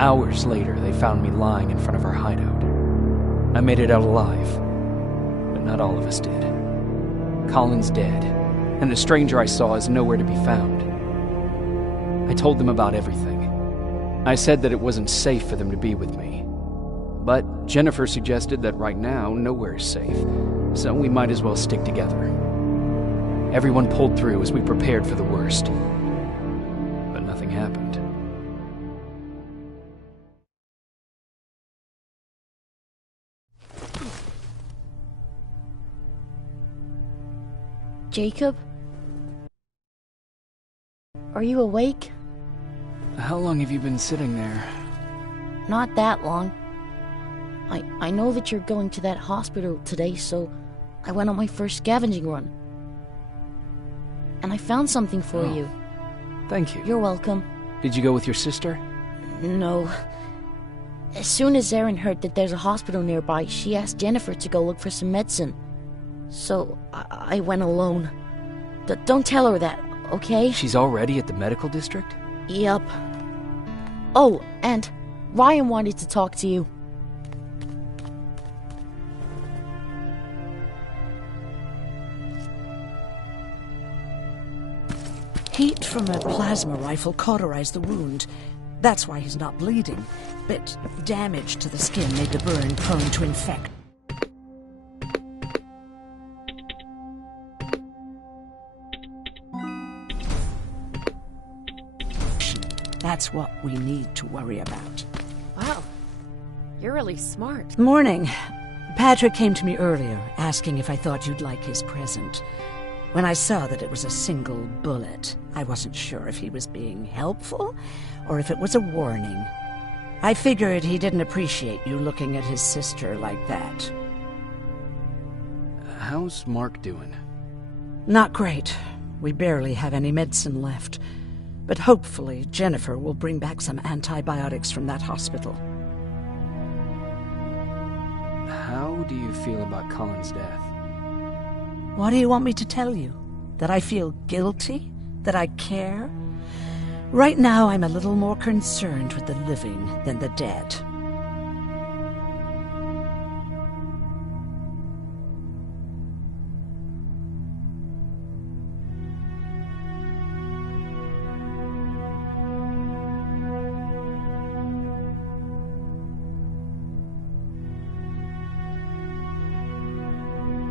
Hours later, they found me lying in front of our hideout. I made it out alive, but not all of us did. Colin's dead, and the stranger I saw is nowhere to be found. I told them about everything. I said that it wasn't safe for them to be with me. But Jennifer suggested that right now, nowhere is safe, so we might as well stick together. Everyone pulled through as we prepared for the worst. But nothing happened. Jacob? Are you awake? How long have you been sitting there? Not that long. I know that you're going to that hospital today, so I went on my first scavenging run. And I found something for you. Thank you. You're welcome. Did you go with your sister? No. As soon as Erin heard that there's a hospital nearby, she asked Jennifer to go look for some medicine. So I went alone. Don't tell her that, okay? She's already at the medical district? Yup. Oh, and Ryan wanted to talk to you. Heat from a plasma rifle cauterized the wound. That's why he's not bleeding. But damage to the skin made the burn prone to infect. That's what we need to worry about. Wow. You're really smart. Morning. Patrick came to me earlier, asking if I thought you'd like his present. When I saw that it was a single bullet, I wasn't sure if he was being helpful or if it was a warning. I figured he didn't appreciate you looking at his sister like that. How's Mark doing? Not great. We barely have any medicine left. But hopefully Jennifer will bring back some antibiotics from that hospital. How do you feel about Colin's death? What do you want me to tell you? That I feel guilty? That I care? Right now, I'm a little more concerned with the living than the dead.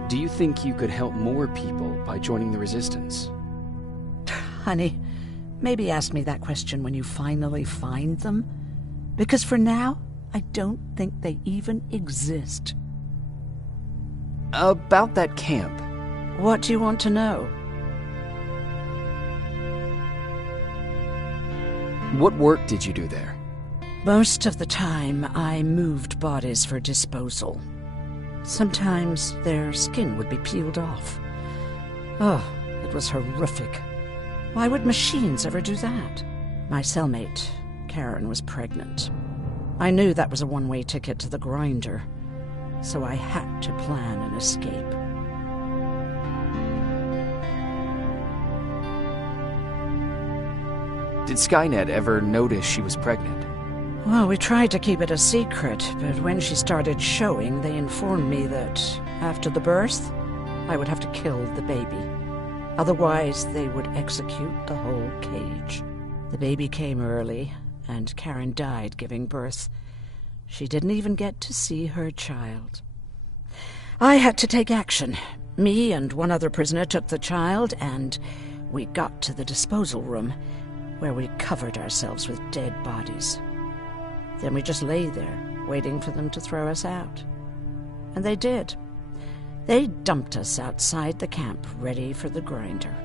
Do you think you could help more people by joining the Resistance? Honey, maybe ask me that question when you finally find them. Because for now, I don't think they even exist. About that camp. What do you want to know? What work did you do there? Most of the time, I moved bodies for disposal. Sometimes their skin would be peeled off. Oh, it was horrific. Why would machines ever do that? My cellmate, Karen, was pregnant. I knew that was a one-way ticket to the grinder, so I had to plan an escape. Did Skynet ever notice she was pregnant? Well, we tried to keep it a secret, but when she started showing, they informed me that after the birth, I would have to kill the baby. Otherwise, they would execute the whole cage. The baby came early, and Karen died giving birth. She didn't even get to see her child. I had to take action. Me and one other prisoner took the child, and we got to the disposal room, where we covered ourselves with dead bodies. Then we just lay there, waiting for them to throw us out. And they did. They dumped us outside the camp, ready for the grinder.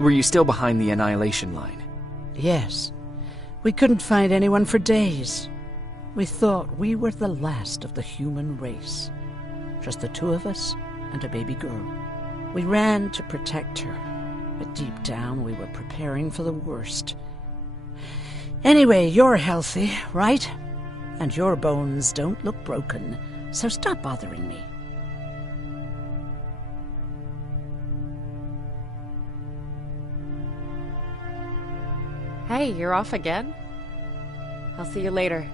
Were you still behind the annihilation line? Yes. We couldn't find anyone for days. We thought we were the last of the human race. Just the two of us and a baby girl. We ran to protect her, but deep down we were preparing for the worst. Anyway, you're healthy, right? And your bones don't look broken, so stop bothering me. Hey, you're off again? I'll see you later.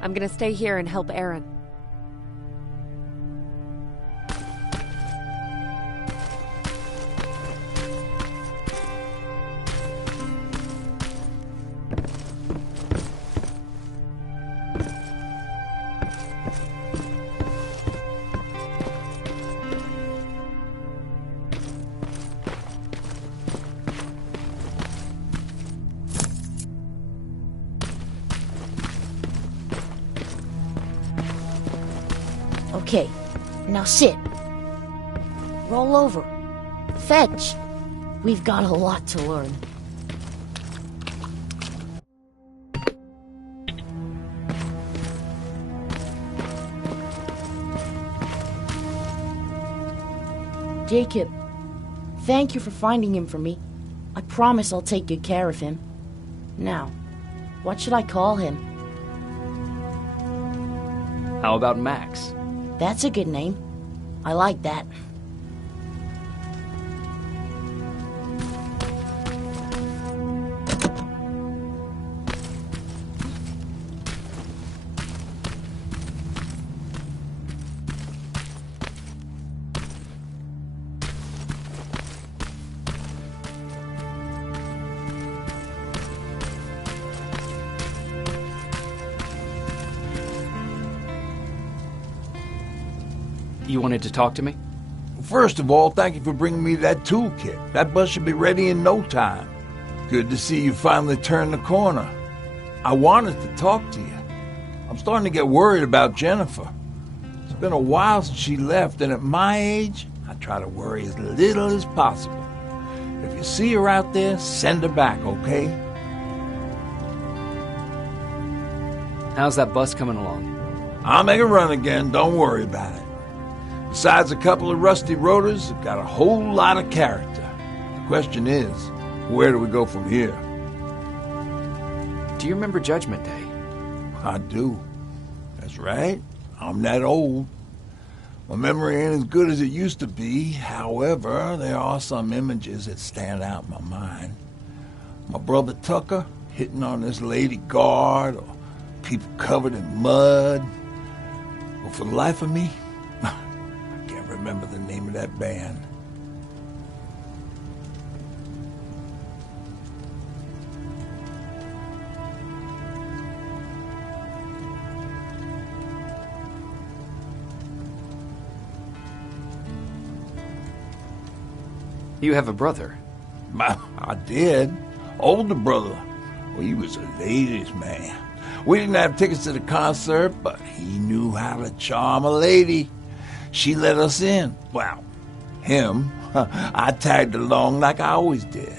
I'm gonna stay here and help Aaron. Okay, now sit. Roll over. Fetch. We've got a lot to learn. Jacob, thank you for finding him for me. I promise I'll take good care of him. Now, what should I call him? How about Max? That's a good name. I like that. You wanted to talk to me? First of all, thank you for bringing me that toolkit. That bus should be ready in no time. Good to see you finally turned the corner. I wanted to talk to you. I'm starting to get worried about Jennifer. It's been a while since she left, and at my age, I try to worry as little as possible. If you see her out there, send her back, okay? How's that bus coming along? I'll make a run again, don't worry about it. Besides a couple of rusty rotors, it's got a whole lot of character. The question is, where do we go from here? Do you remember Judgment Day? I do. That's right. I'm that old. My memory ain't as good as it used to be. However, there are some images that stand out in my mind. My brother Tucker hitting on this lady guard, or people covered in mud. But for the life of me, remember the name of that band. You have a brother. I did. Older brother. Well, he was a ladies' man. We didn't have tickets to the concert, but he knew how to charm a lady. She let us in. Well, him. I tagged along like I always did.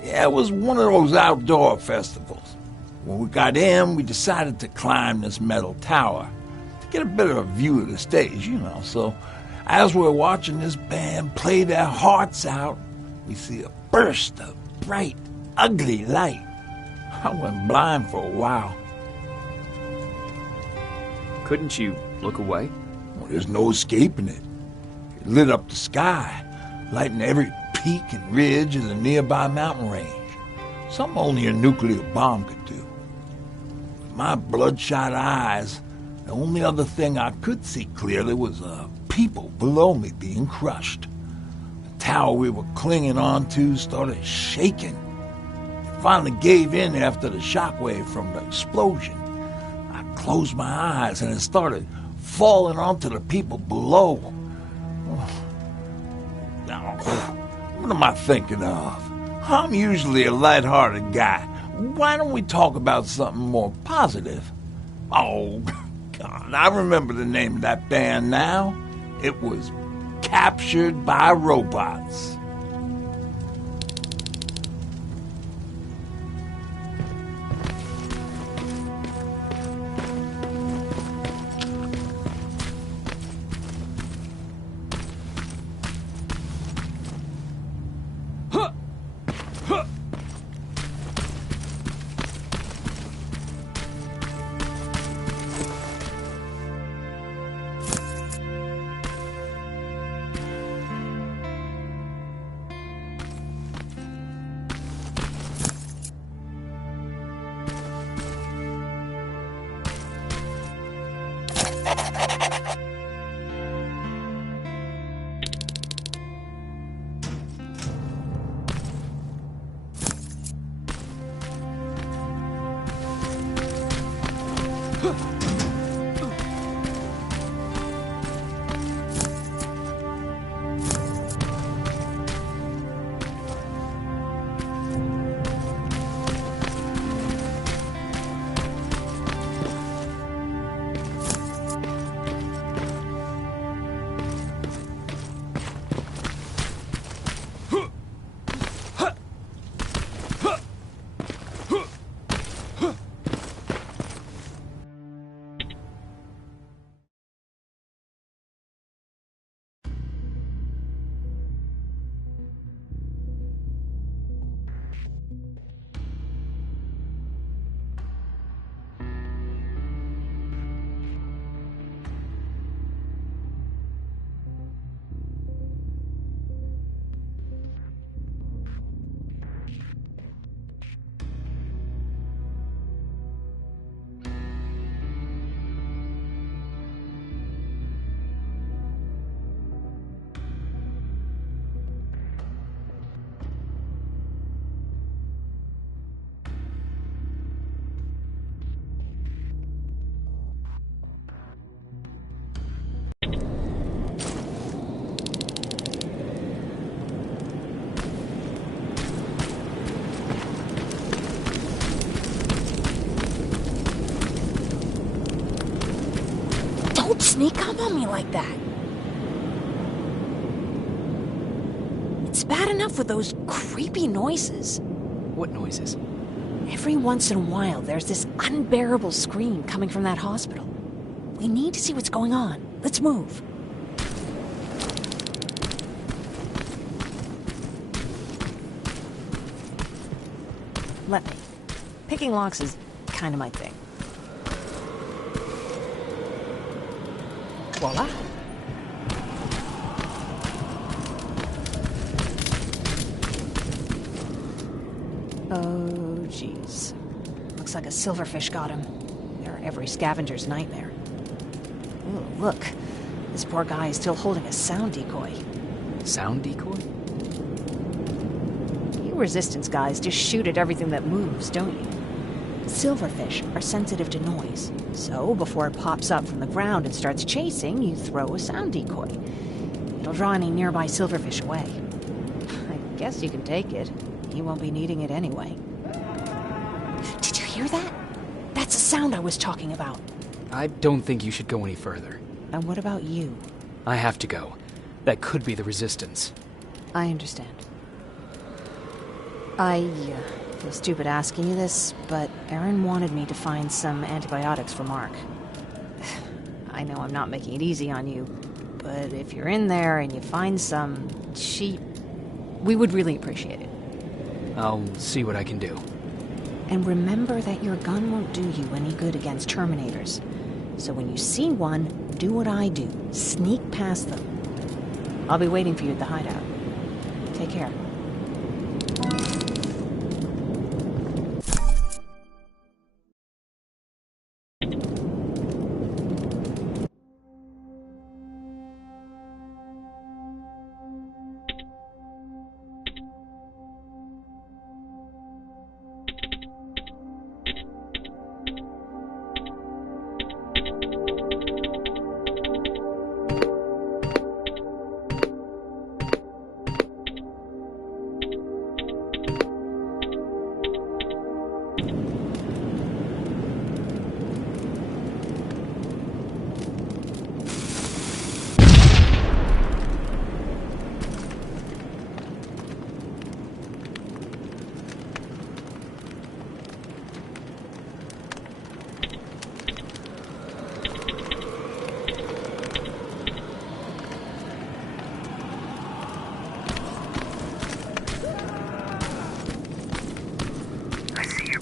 Yeah, it was one of those outdoor festivals. When we got in, we decided to climb this metal tower to get a better view of the stage, So as we're watching this band play their hearts out, we see a burst of bright, ugly light. I went blind for a while. Couldn't you look away? Well, there's no escaping it. It lit up the sky, lighting every peak and ridge of the nearby mountain range. Something only a nuclear bomb could do. With my bloodshot eyes, the only other thing I could see clearly was people below me being crushed. The tower we were clinging onto started shaking. It finally gave in after the shockwave from the explosion. I closed my eyes and it started falling onto the people below. What am I thinking of? I'm usually a lighthearted guy. Why don't we talk about something more positive? Oh, God, I remember the name of that band now. It was Captured by Robots. Don't sneak up on me like that. It's bad enough with those creepy noises. What noises? Every once in a while, there's this unbearable scream coming from that hospital. We need to see what's going on. Let's move. Let me. Picking locks is kind of my thing. Voila. Oh, jeez. Looks like a silverfish got him. They're every scavenger's nightmare. Ooh, look. This poor guy is still holding a sound decoy. Sound decoy? You resistance guys just shoot at everything that moves, don't you? Silverfish are sensitive to noise, so before it pops up from the ground and starts chasing, you throw a sound decoy. It'll draw any nearby silverfish away. I guess you can take it. You won't be needing it anyway. Did you hear that? That's the sound I was talking about. I don't think you should go any further. And what about you? I have to go. That could be the resistance. I understand. I feel stupid asking you this, but Erin wanted me to find some antibiotics for Mark. I know I'm not making it easy on you, but if you're in there and you find some, we would really appreciate it. I'll see what I can do. And remember that your gun won't do you any good against Terminators. So when you see one, do what I do. Sneak past them. I'll be waiting for you at the hideout. Take care.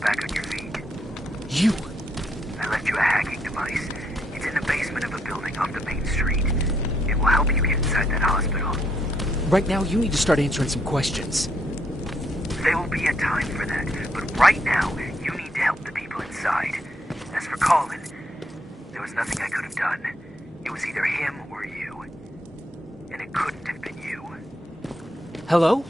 Back on your feet. You! I left you a hacking device. It's in the basement of a building off the main street. It will help you get inside that hospital. Right now, you need to start answering some questions. There will be a time for that, but right now, you need to help the people inside. As for Colin, there was nothing I could have done. It was either him or you. And it couldn't have been you. Hello?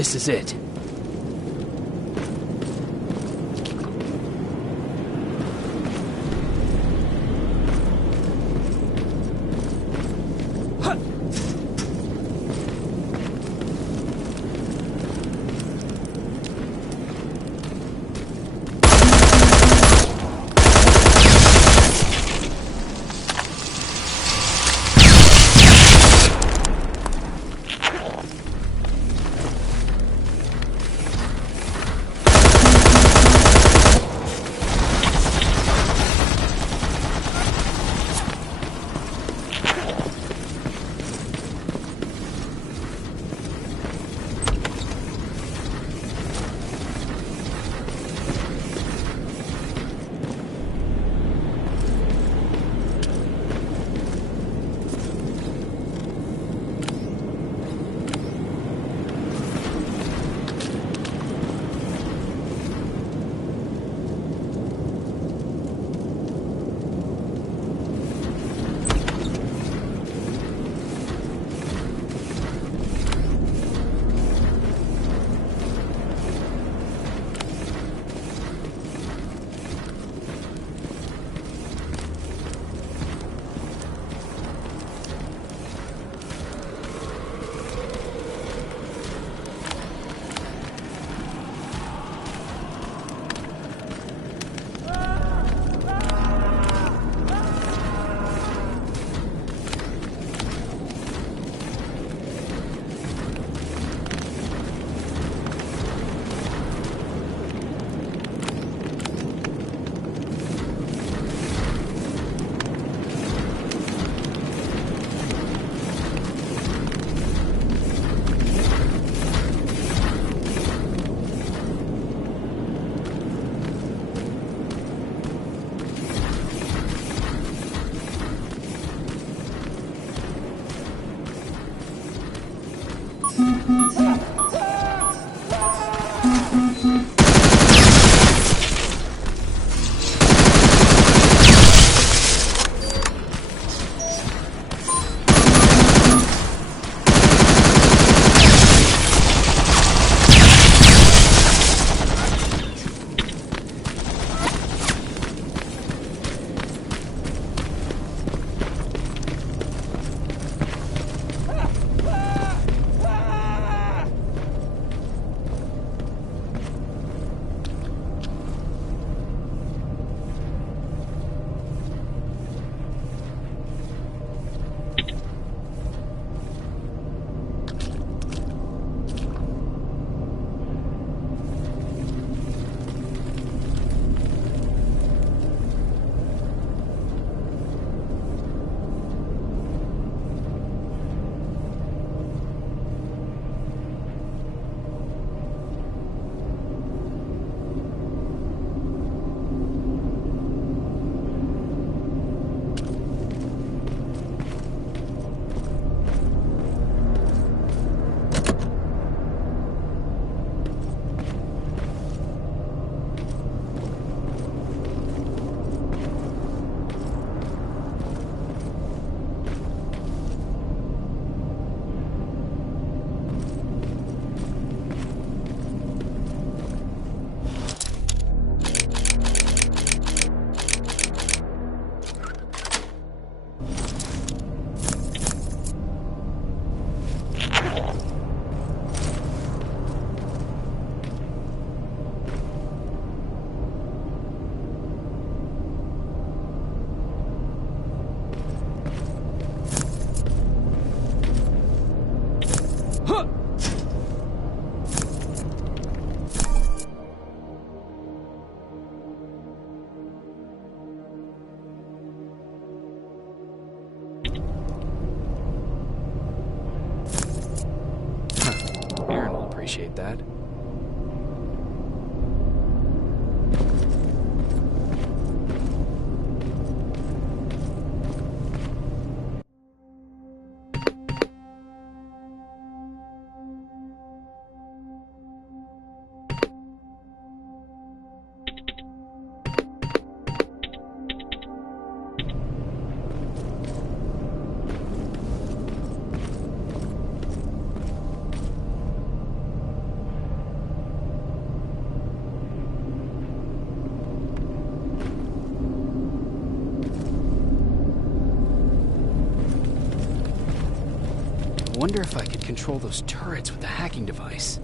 This is it. appreciate that. I wonder if I could control those turrets with the hacking device.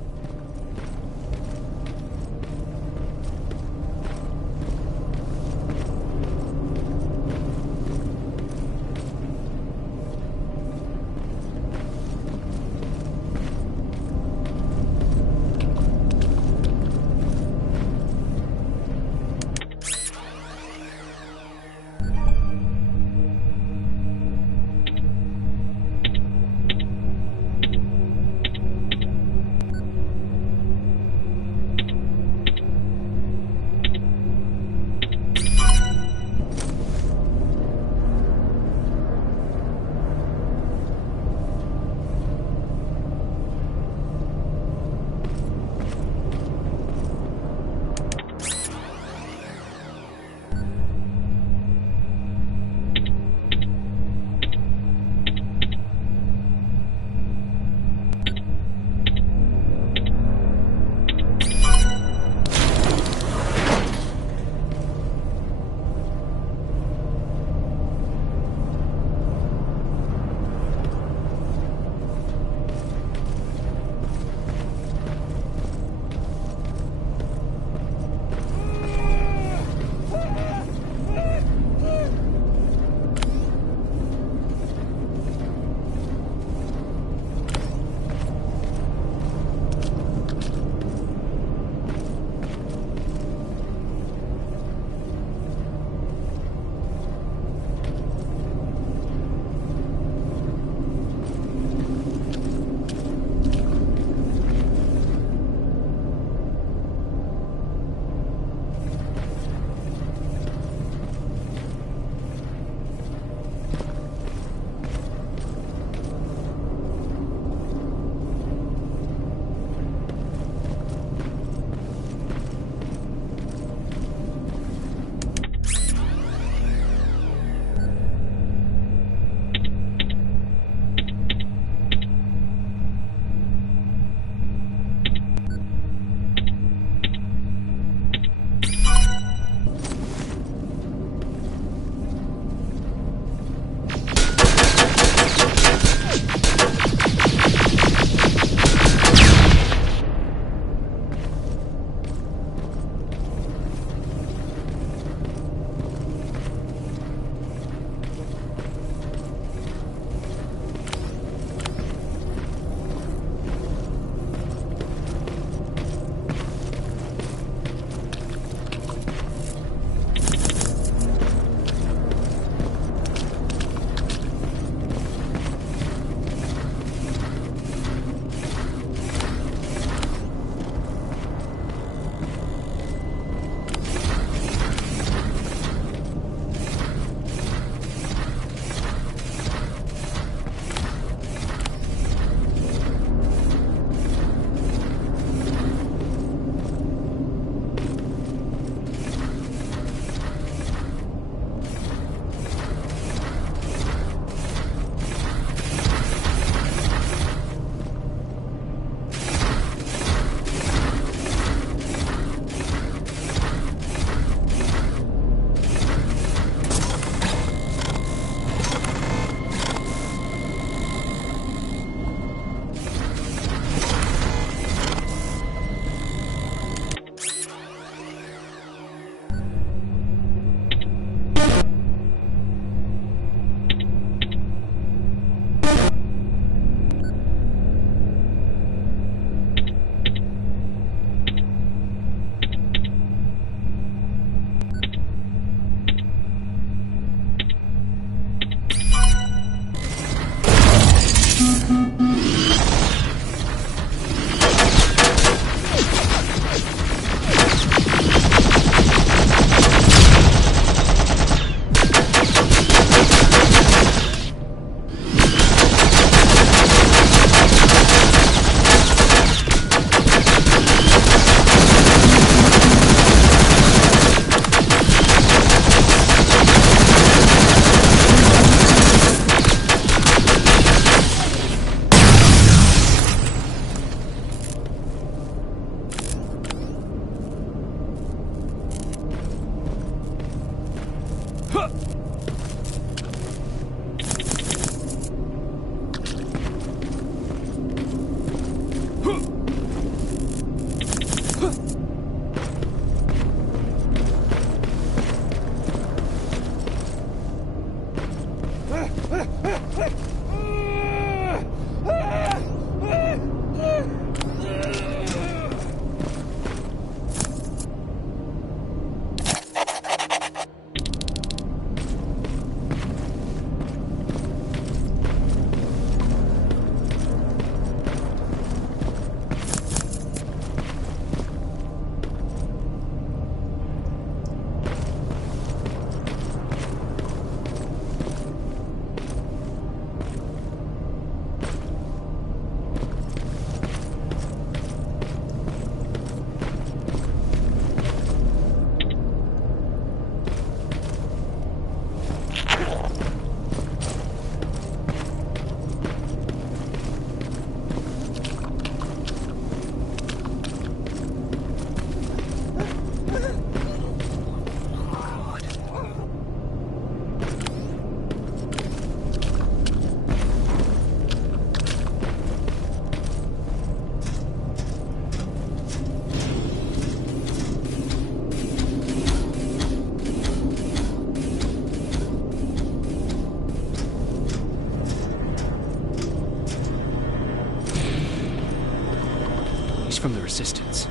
From the Resistance.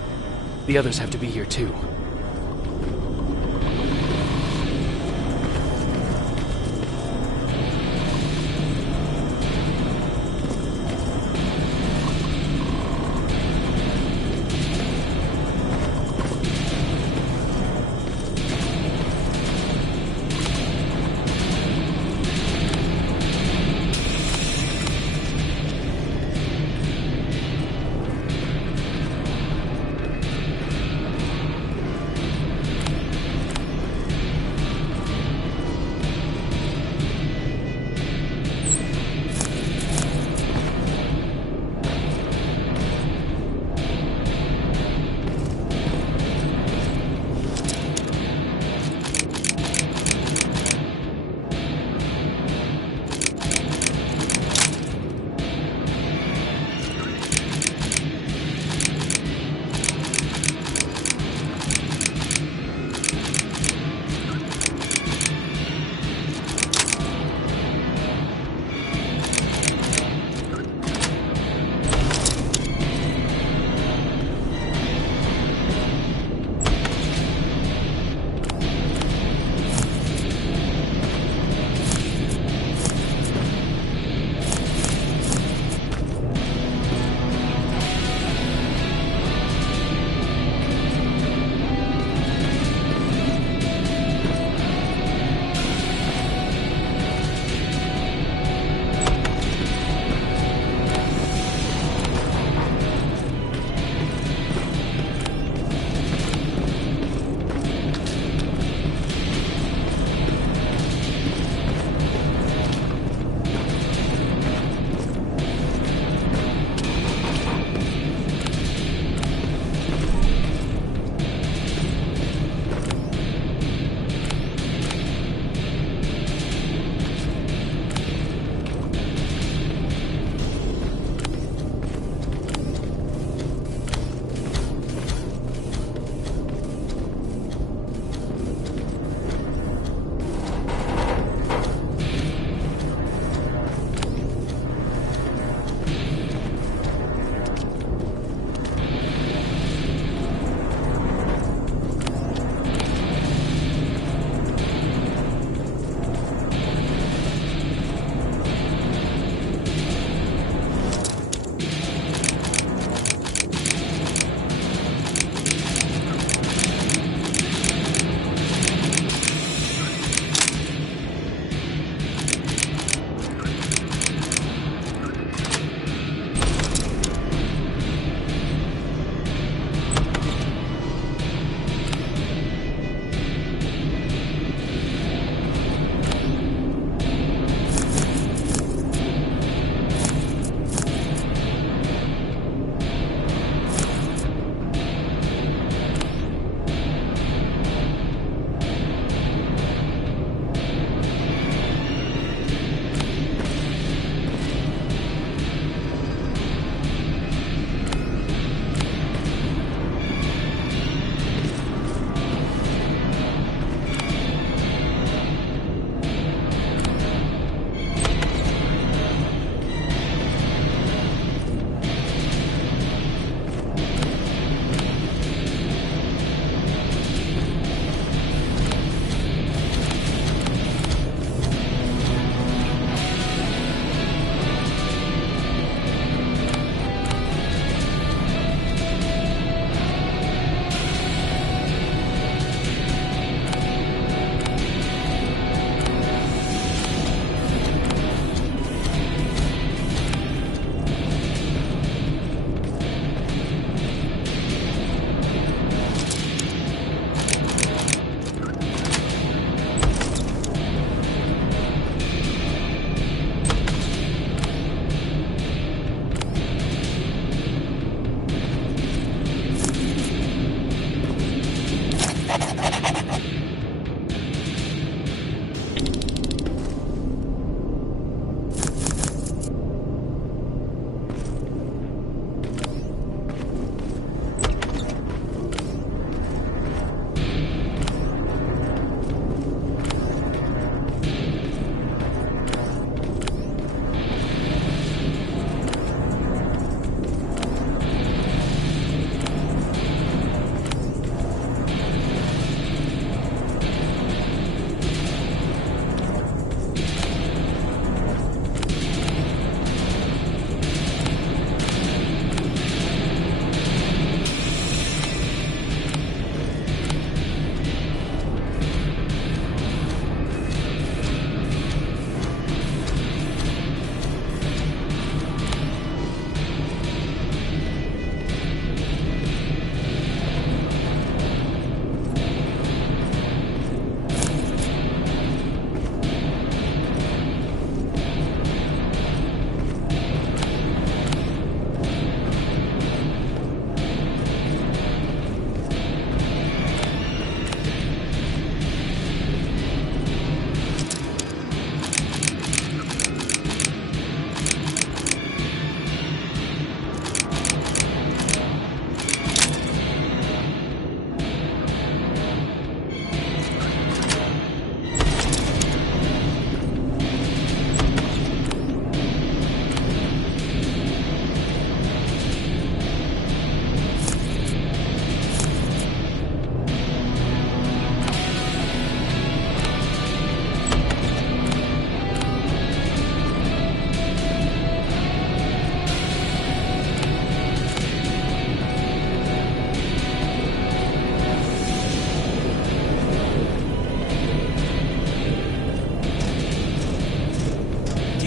The others have to be here too.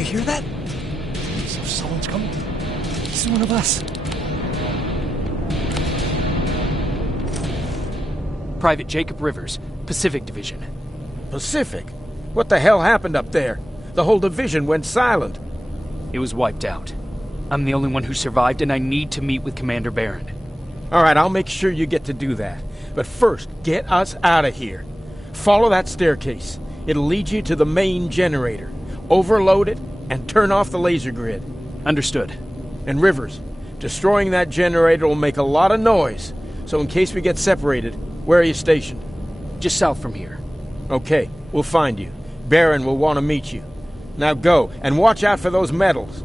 hear that? So someone's coming. He's one of us. Private Jacob Rivers, Pacific Division. Pacific? What the hell happened up there? The whole division went silent. It was wiped out. I'm the only one who survived, and I need to meet with Commander Barron. All right, I'll make sure you get to do that. But first, get us out of here. Follow that staircase. It'll lead you to the main generator. Overload it and turn off the laser grid. Understood. And Rivers, destroying that generator will make a lot of noise. So in case we get separated, where are you stationed? Just south from here. Okay, we'll find you. Barron will want to meet you. Now go, and watch out for those medals.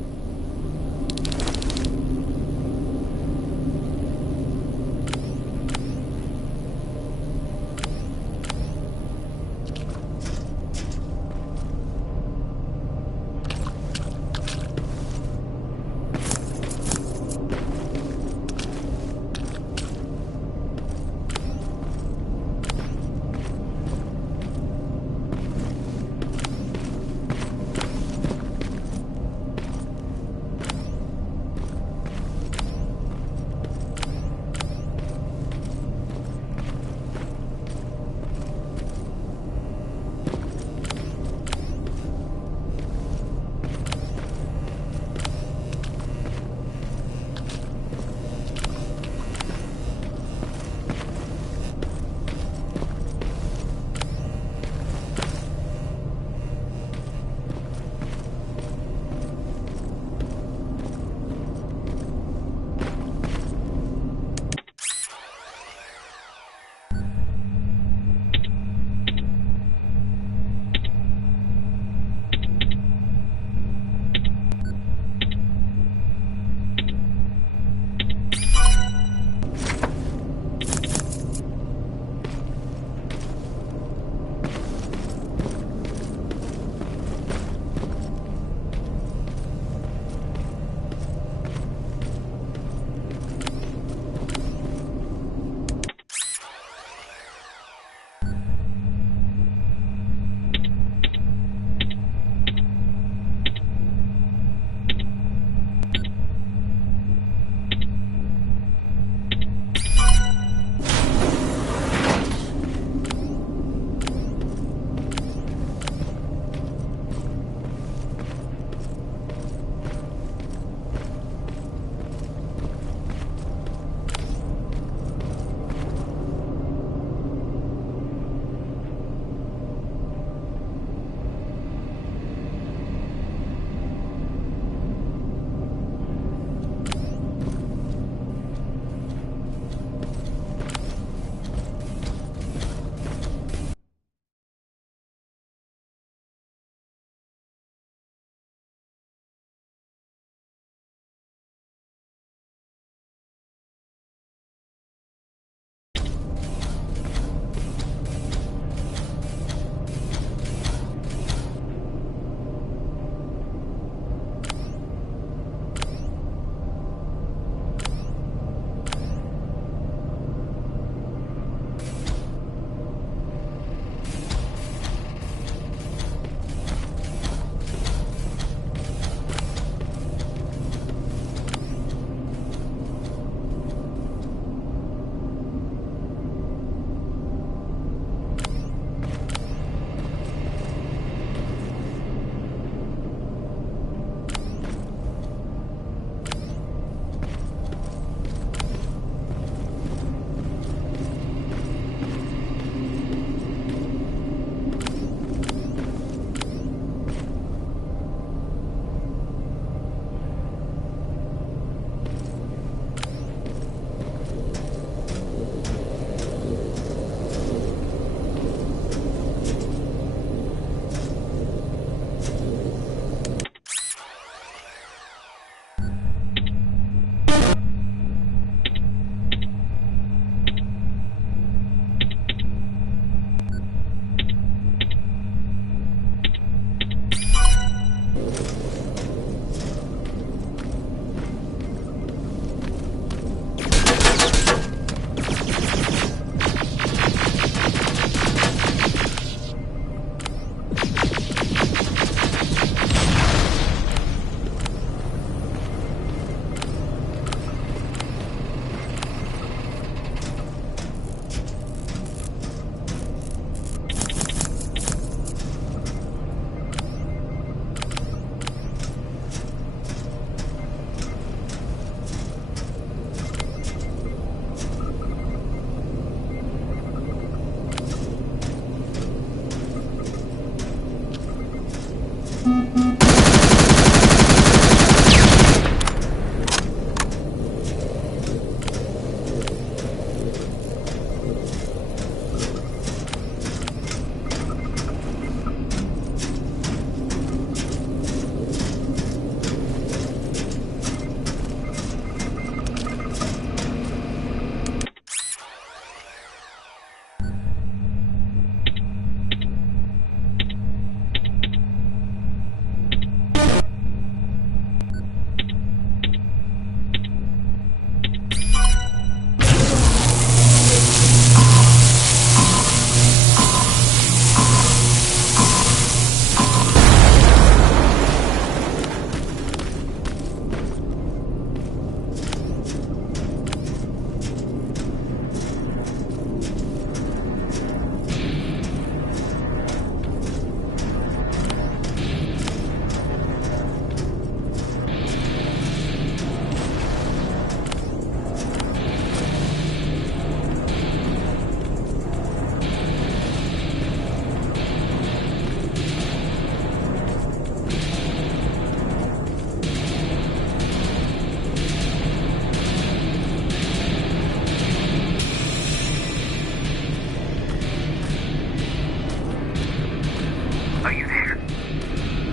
Are you there?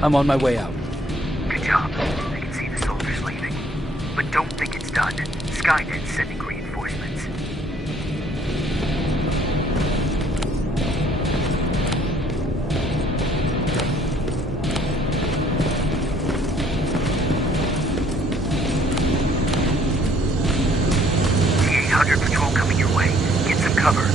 I'm on my way out. Good job. I can see the soldiers leaving. But don't think it's done. Skynet's sending reinforcements. T-800 patrol coming your way. Get some cover.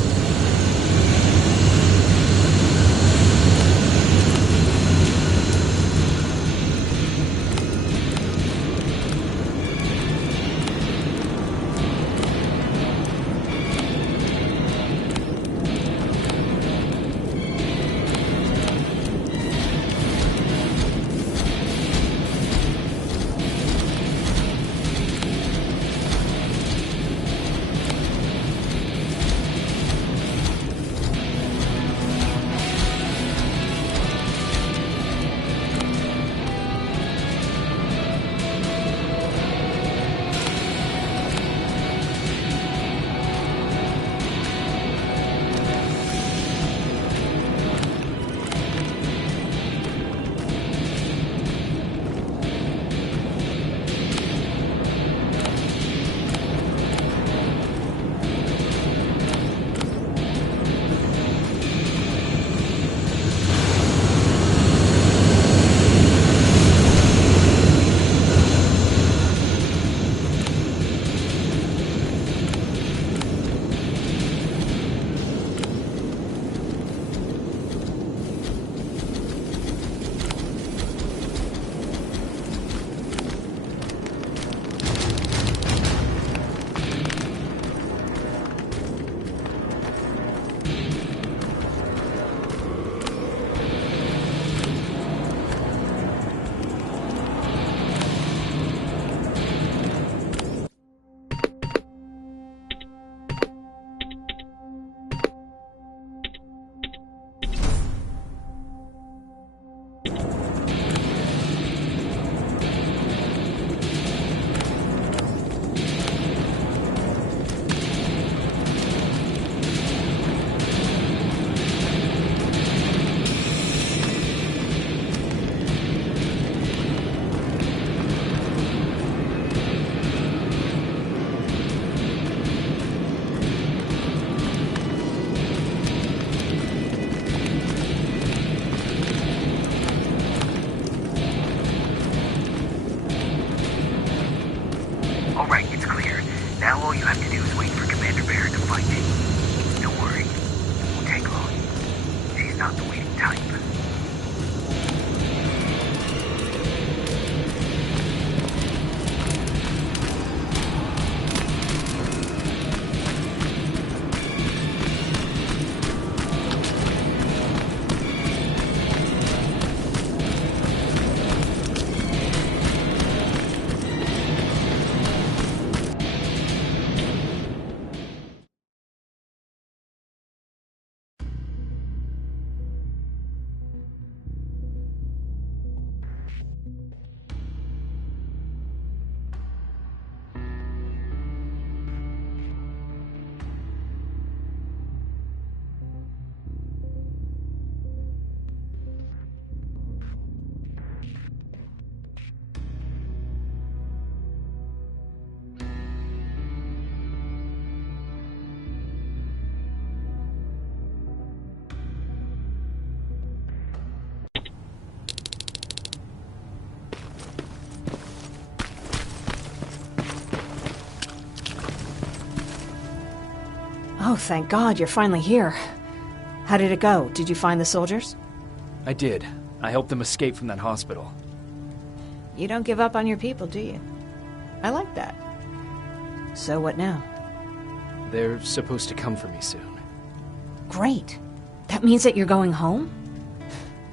Alright, it's clear. Now all you have to do is wait for Commander Barrett to find you. Don't worry. It won't take long. She's not the waiting type. Oh, thank God, you're finally here. How did it go? Did you find the soldiers? I did. I helped them escape from that hospital. You don't give up on your people, do you? I like that. So what now? They're supposed to come for me soon. Great. That means that you're going home?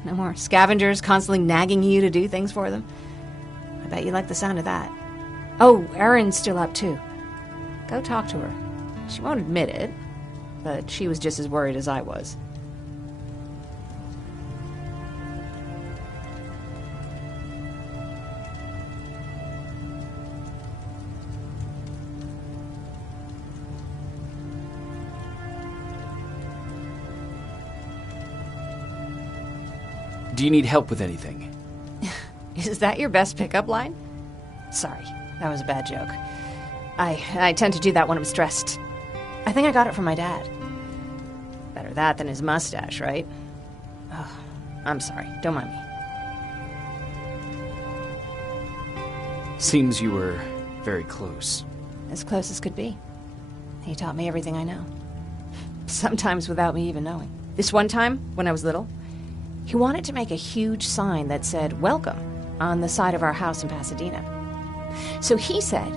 No more scavengers constantly nagging you to do things for them? I bet you like the sound of that. Oh, Erin's still up too. Go talk to her. She won't admit it, but she was just as worried as I was. Do Do you need help with anything? Is that your best pickup line? Sorry, that was a bad joke. I tend to do that when I'm stressed. I think I got it from my dad. Better that than his mustache, right? Oh, I'm sorry, don't mind me. Seems you were very close. As close as could be. He taught me everything I know. Sometimes without me even knowing. This one time, when I was little, he wanted to make a huge sign that said, "Welcome," on the side of our house in Pasadena. So he said,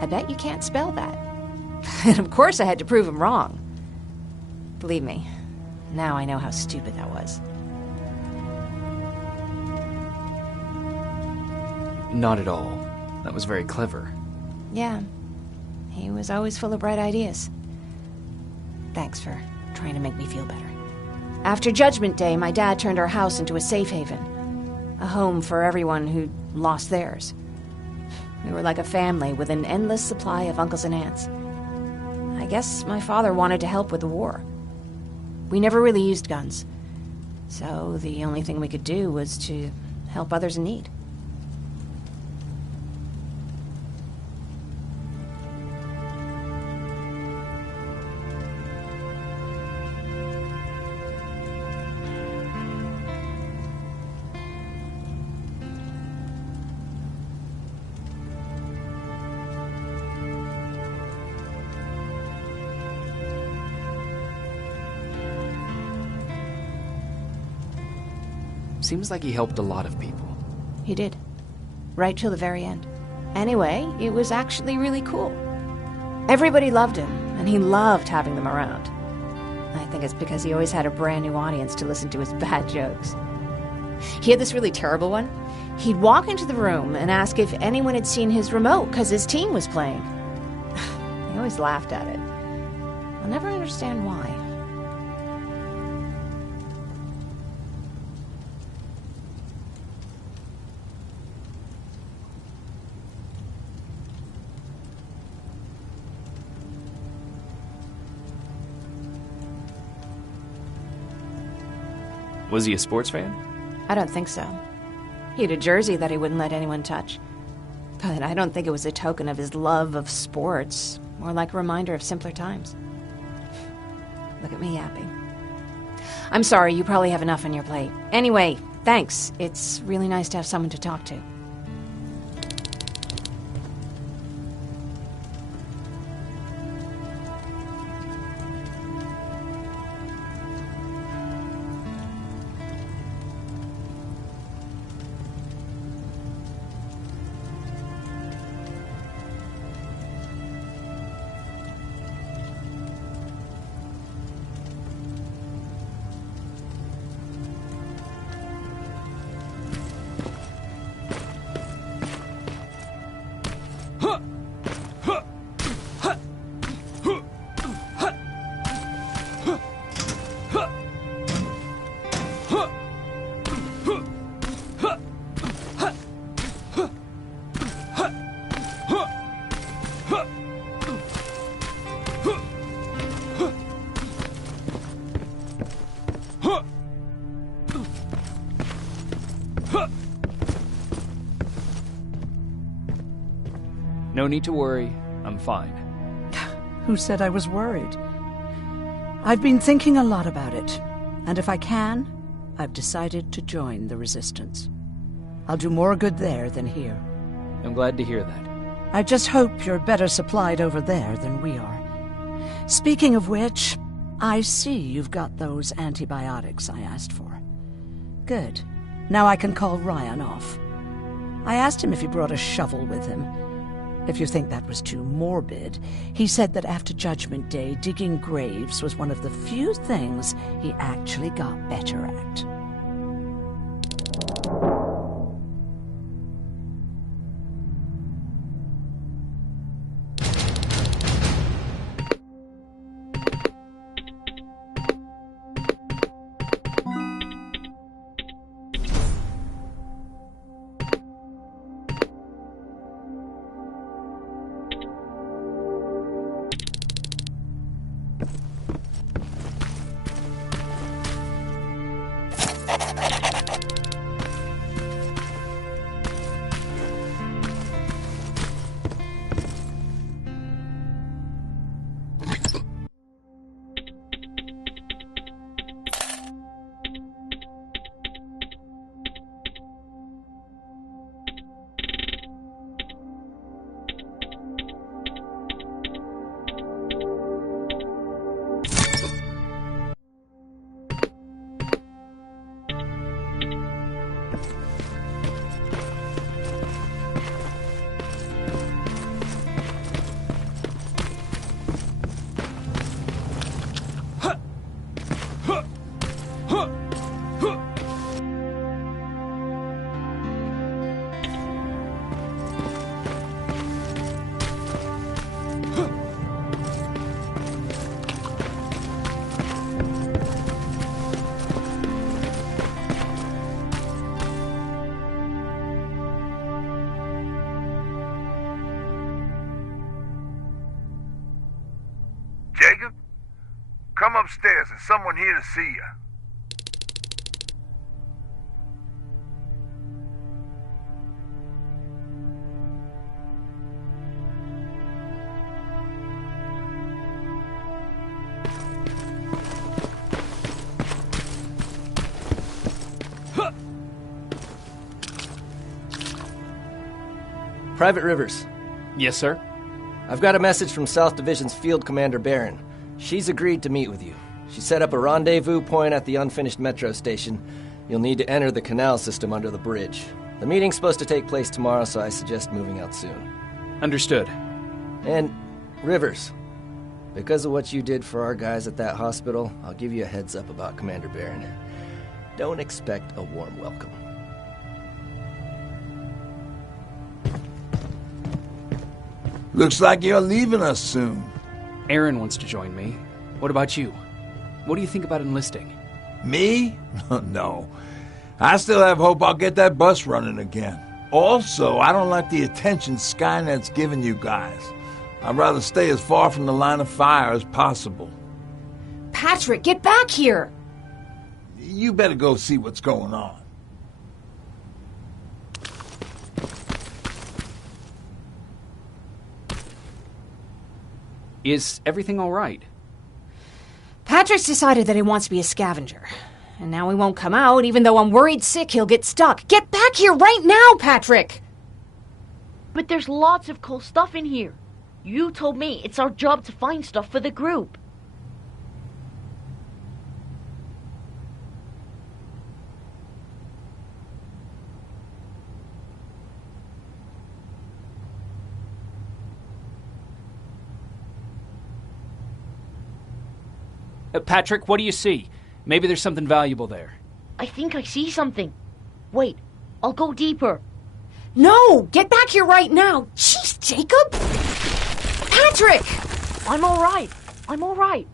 "I bet you can't spell that." And of course I had to prove him wrong. Believe me, now I know how stupid that was. Not at all. That was very clever. Yeah, he was always full of bright ideas. Thanks for trying to make me feel better. After Judgment Day, my dad turned our house into a safe haven. A home for everyone who'd lost theirs. We were like a family with an endless supply of uncles and aunts. I guess my father wanted to help with the war. We never really used guns. So the only thing we could do was to help others in need. Seems like he helped a lot of people. He did. Right till the very end. Anyway, it was actually really cool. Everybody loved him, and he loved having them around. I think it's because he always had a brand new audience to listen to his bad jokes. He had this really terrible one. He'd walk into the room and ask if anyone had seen his remote because his team was playing. He always laughed at it. I'll never understand why. Was he a sports fan? I don't think so. He had a jersey that he wouldn't let anyone touch. But I don't think it was a token of his love of sports, more like a reminder of simpler times. Look at me yapping. I'm sorry, you probably have enough on your plate. Anyway, thanks. It's really nice to have someone to talk to. No need to worry. I'm fine. Who said I was worried? I've been thinking a lot about it, and if I can, I've decided to join the Resistance. I'll do more good there than here. I'm glad to hear that. I just hope you're better supplied over there than we are. Speaking of which, I see you've got those antibiotics I asked for. Good. Now I can call Ryan off. I asked him if he brought a shovel with him. If you think that was too morbid, he said that after Judgment Day, digging graves was one of the few things he actually got better at. Come upstairs. There's someone here to see you. Private Rivers, Yes, sir? I've got a message from South Division's Field Commander Barron. She's agreed to meet with you. She set up a rendezvous point at the unfinished metro station. You'll need to enter the canal system under the bridge. The meeting's supposed to take place tomorrow, so I suggest moving out soon. Understood. And, Rivers, because of what you did for our guys at that hospital, I'll give you a heads up about Commander Barron. Don't expect a warm welcome. Looks like you're leaving us soon. Aaron wants to join me. What about you? What do you think about enlisting? Me? No. I still have hope I'll get that bus running again. Also, I don't like the attention Skynet's giving you guys. I'd rather stay as far from the line of fire as possible. Patrick, get back here! You better go see what's going on. Is everything all right? Patrick's decided that he wants to be a scavenger. And now he won't come out, even though I'm worried sick he'll get stuck. Get back here right now, Patrick! But there's lots of cool stuff in here. You told me it's our job to find stuff for the group. Patrick, what do you see? Maybe there's something valuable there. I think I see something. Wait, I'll go deeper. No! Get back here right now! Jeez, Jacob! Patrick! I'm all right. I'm all right.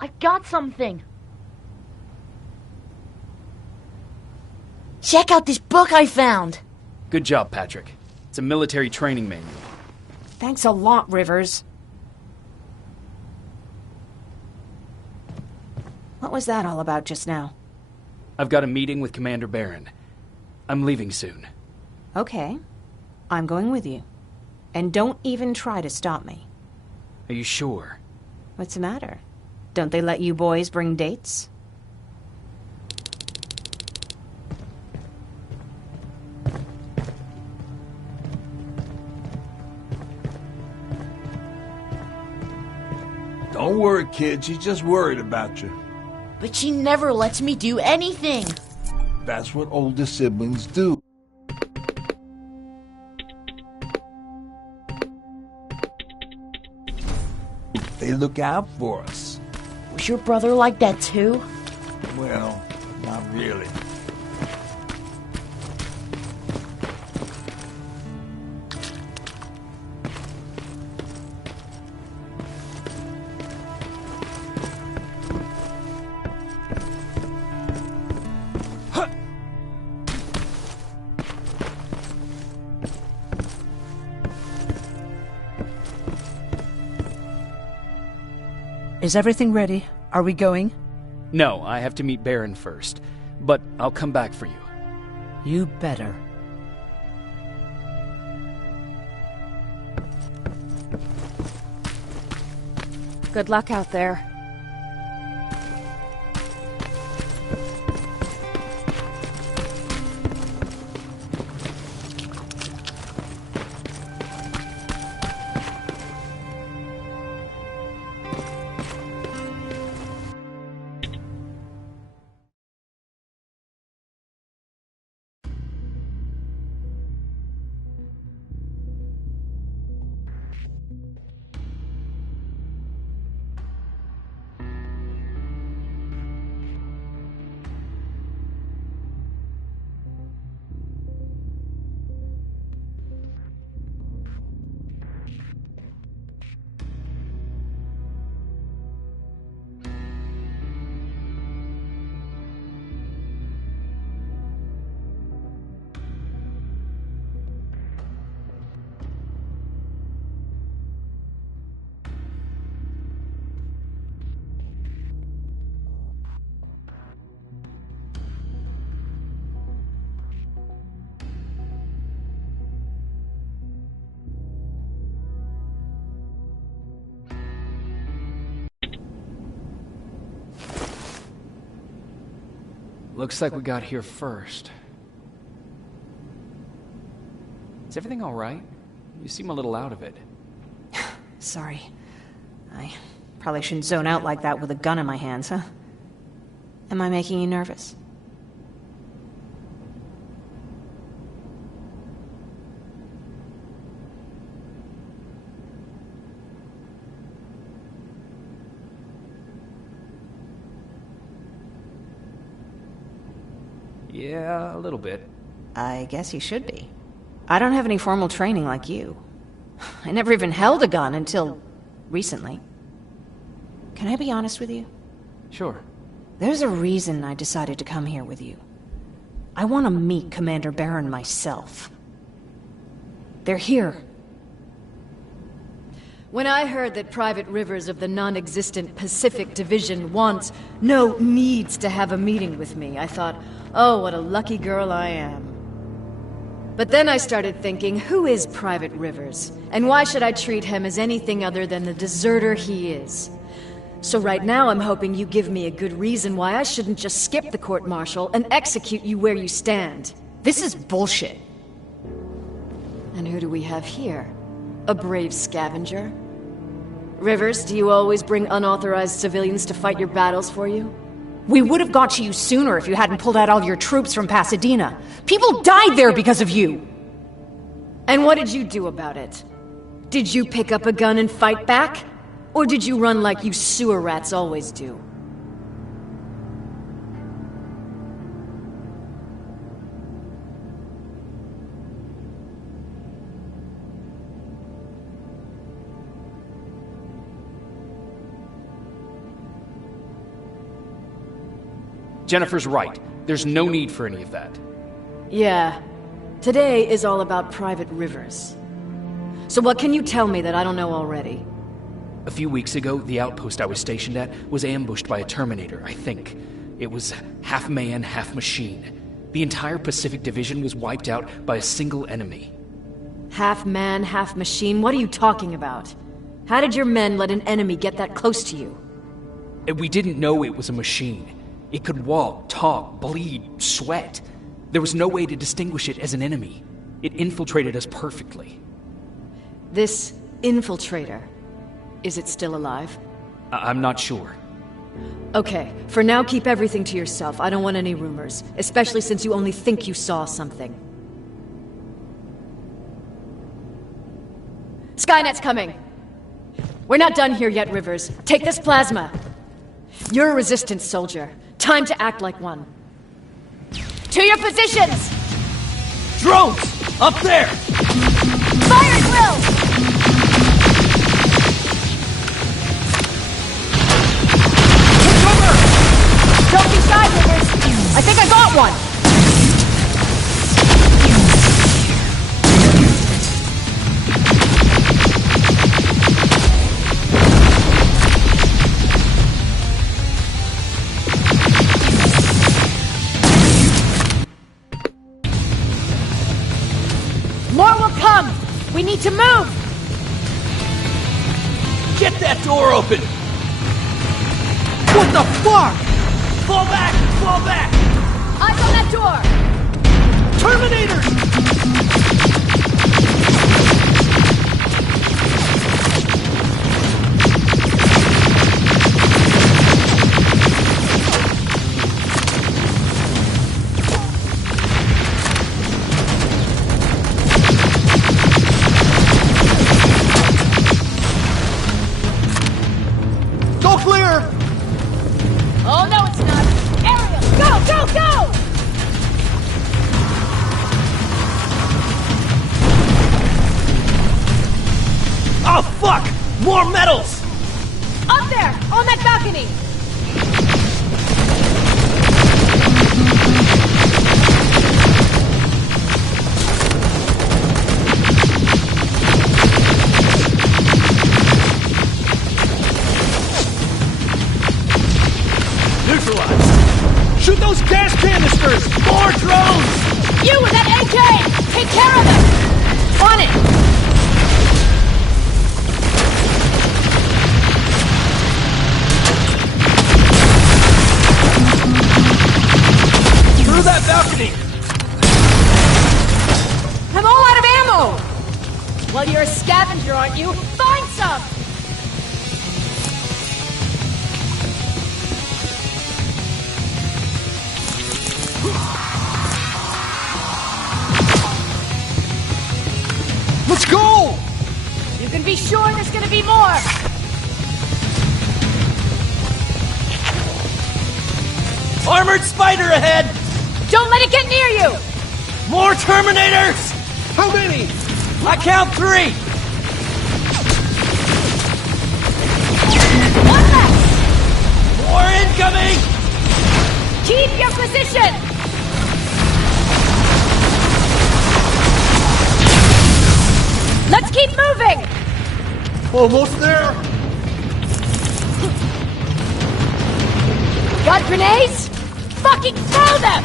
I've got something. Check out this book I found. Good job, Patrick. It's a military training manual. Thanks a lot, Rivers. What was that all about just now? I've got a meeting with Commander Barron. I'm leaving soon. Okay. I'm going with you. And don't even try to stop me. Are you sure? What's the matter? Don't they let you boys bring dates? Don't worry, kid. She's just worried about you. But she never lets me do anything. That's what older siblings do. They look out for us. Was your brother like that too? Well, not really. Is everything ready? Are we going? No, I have to meet Barron first. But I'll come back for you. You better. Good luck out there. Looks like we got here first. Is everything all right? You seem a little out of it. Sorry. I probably shouldn't zone out like that with a gun in my hands, huh? Am I making you nervous? Yeah, a little bit. I guess you should be. I don't have any formal training like you. I never even held a gun until recently. Can I be honest with you? Sure. There's a reason I decided to come here with you. I want to meet Commander Barron myself. They're here. When I heard that Private Rivers of the non-existent Pacific Division needs to have a meeting with me, I thought, oh, what a lucky girl I am. But then I started thinking, who is Private Rivers? And why should I treat him as anything other than the deserter he is? So right now I'm hoping you give me a good reason why I shouldn't just skip the court-martial and execute you where you stand. This is bullshit. And who do we have here? A brave scavenger? Rivers, do you always bring unauthorized civilians to fight your battles for you? We would have got to you sooner if you hadn't pulled out all your troops from Pasadena. People died there because of you! And what did you do about it? Did you pick up a gun and fight back? Or did you run like you sewer rats always do? Jennifer's right. There's no need for any of that. Yeah. Today is all about Private Rivers. So what can you tell me that I don't know already? A few weeks ago, the outpost I was stationed at was ambushed by a Terminator, I think. It was half man, half machine. The entire Pacific Division was wiped out by a single enemy. Half man, half machine? What are you talking about? How did your men let an enemy get that close to you? We didn't know it was a machine. It could walk, talk, bleed, sweat. There was no way to distinguish it as an enemy. It infiltrated us perfectly. This infiltrator, is it still alive? I'm not sure. Okay, for now keep everything to yourself. I don't want any rumors, especially since you only think you saw something. Skynet's coming! We're not done here yet, Rivers. Take this plasma. You're a resistance soldier. Time to act like one. To your positions! Drones! Up there! Fire at will! Cover! Don't be shy, Rivers! I think I got one! More will come! We need to move! Get that door open! What the fuck? Fall back! Fall back! Eyes on that door! Terminator! Go clear! Oh, no, it's not! Ariel, go, go, go! Oh fuck! More metals! Up there! On that balcony! Neutralized! Shoot those gas canisters! More drones! You with that AK! Take care of them! On it! I'm all out of ammo! Well, you're a scavenger, aren't you? Find some! Let's go! You can be sure there's gonna be more! Armored spider ahead! Don't let it get near you! More Terminators! How many? I count 3! One less! More incoming! Keep your position! Let's keep moving! Almost there. Got grenades? Fucking throw them!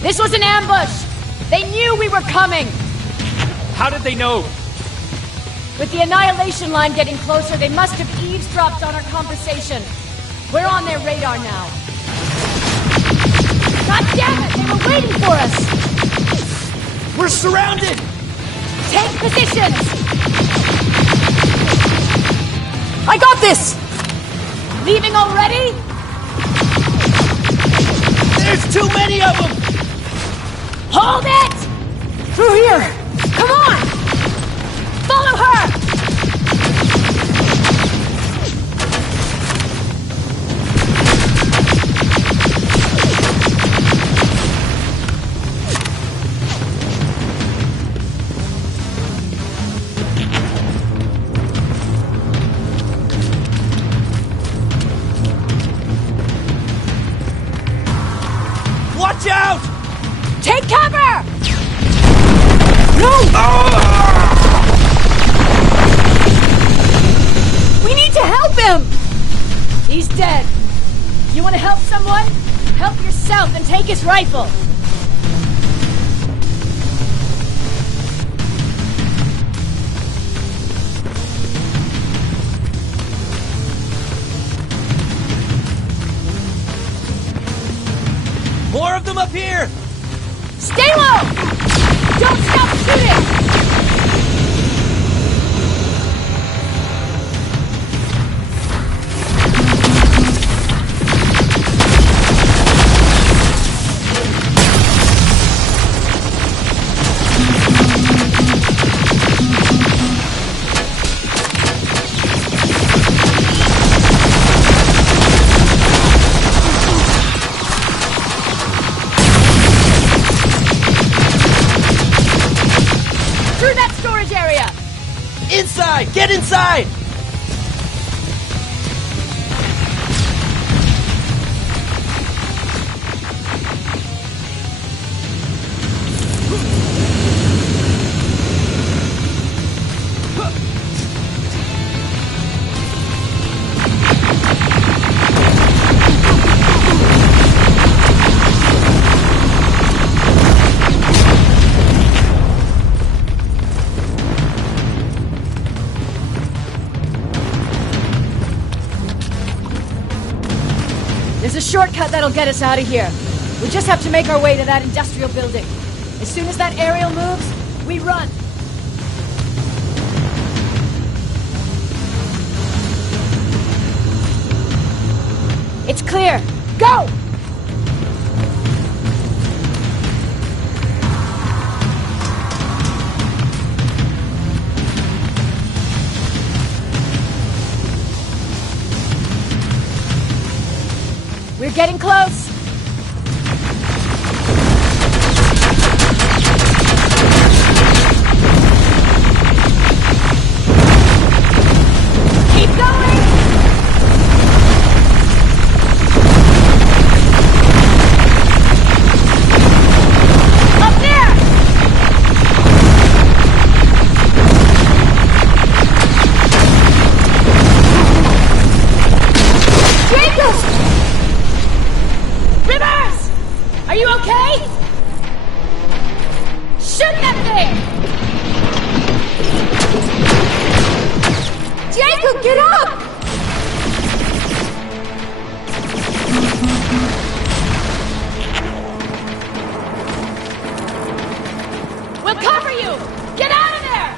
This was an ambush! They knew we were coming! How did they know? With the annihilation line getting closer, they must have eavesdropped on our conversation. We're on their radar now. God damn it! They were waiting for us! We're surrounded! Take positions! I got this! Leaving already? There's too many of them! Hold it! Through here! Come on! Follow her! Watch out! Take cover! No! We need to help him! He's dead. You want to help someone? Help yourself and take his rifle. More of them up here! Stay low! Don't stop shooting! Inside! Get inside! There's a shortcut that'll get us out of here. We just have to make our way to that industrial building. As soon as that aerial moves, we run. It's clear. Go! We're getting close. Keep going. Up there. Jacob! Rivers! Are you okay? Shoot that thing! Jacob, get up! We'll cover you! Get out of there!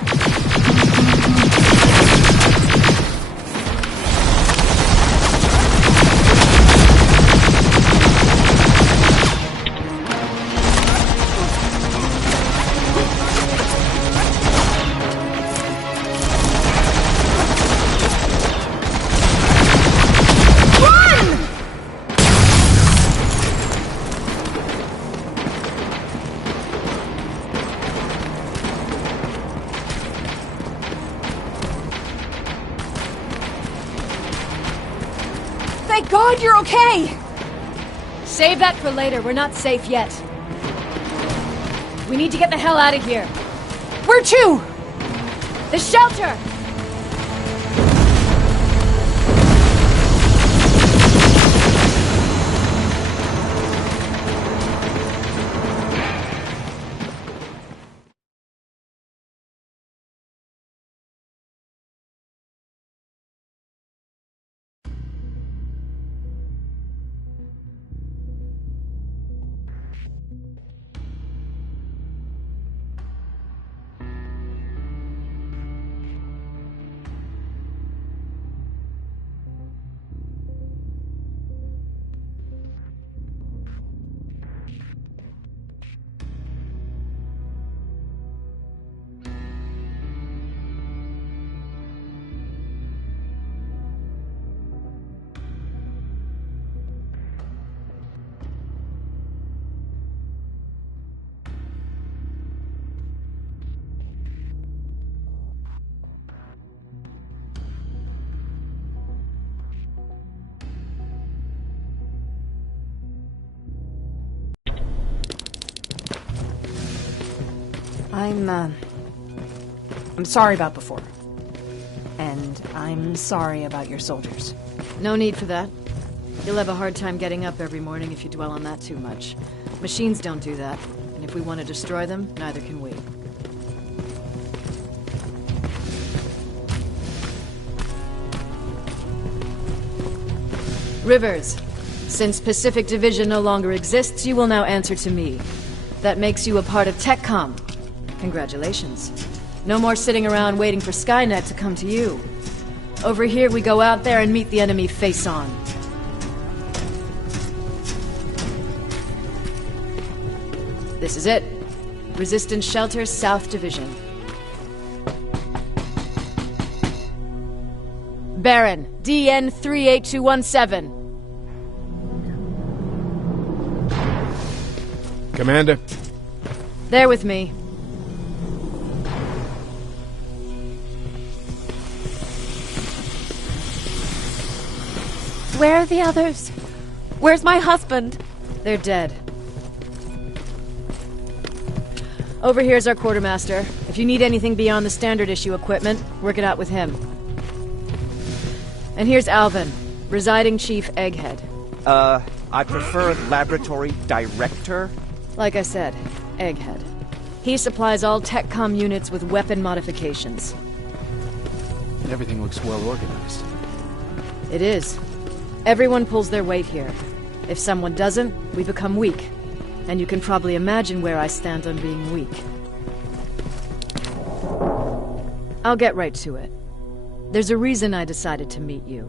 Thank God you're okay! Save that for later. We're not safe yet. We need to get the hell out of here. Where to? The shelter! I'm sorry about before. And I'm sorry about your soldiers. No need for that. You'll have a hard time getting up every morning if you dwell on that too much. Machines don't do that, and if we want to destroy them, neither can we. Rivers, since Pacific Division no longer exists, you will now answer to me. That makes you a part of TechCom. Congratulations. No more sitting around waiting for Skynet to come to you. Over here, we go out there and meet the enemy face on. This is it. Resistance Shelter, South Division. Baron, DN 38217. Commander? They're with me. Where are the others? Where's my husband? They're dead. Over here's our quartermaster. If you need anything beyond the standard issue equipment, work it out with him. And here's Alvin, residing chief Egghead. I prefer laboratory director. Like I said, Egghead. He supplies all TechCom units with weapon modifications. Everything looks well organized. It is. Everyone pulls their weight here. If someone doesn't, we become weak. And you can probably imagine where I stand on being weak. I'll get right to it. There's a reason I decided to meet you.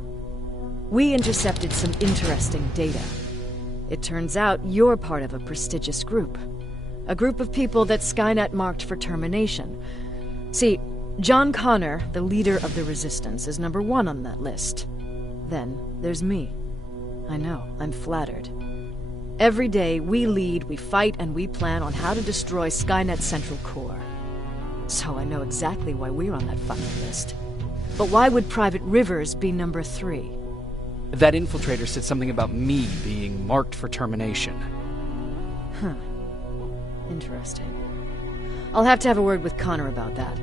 We intercepted some interesting data. It turns out you're part of a prestigious group. A group of people that Skynet marked for termination. See, John Connor, the leader of the Resistance, is number 1 on that list. Then there's me. I know, I'm flattered. Every day, we lead, we fight, and we plan on how to destroy Skynet's central core. So I know exactly why we're on that fucking list. But why would Private Rivers be number 3? That infiltrator said something about me being marked for termination. Huh. Interesting. I'll have to have a word with Connor about that.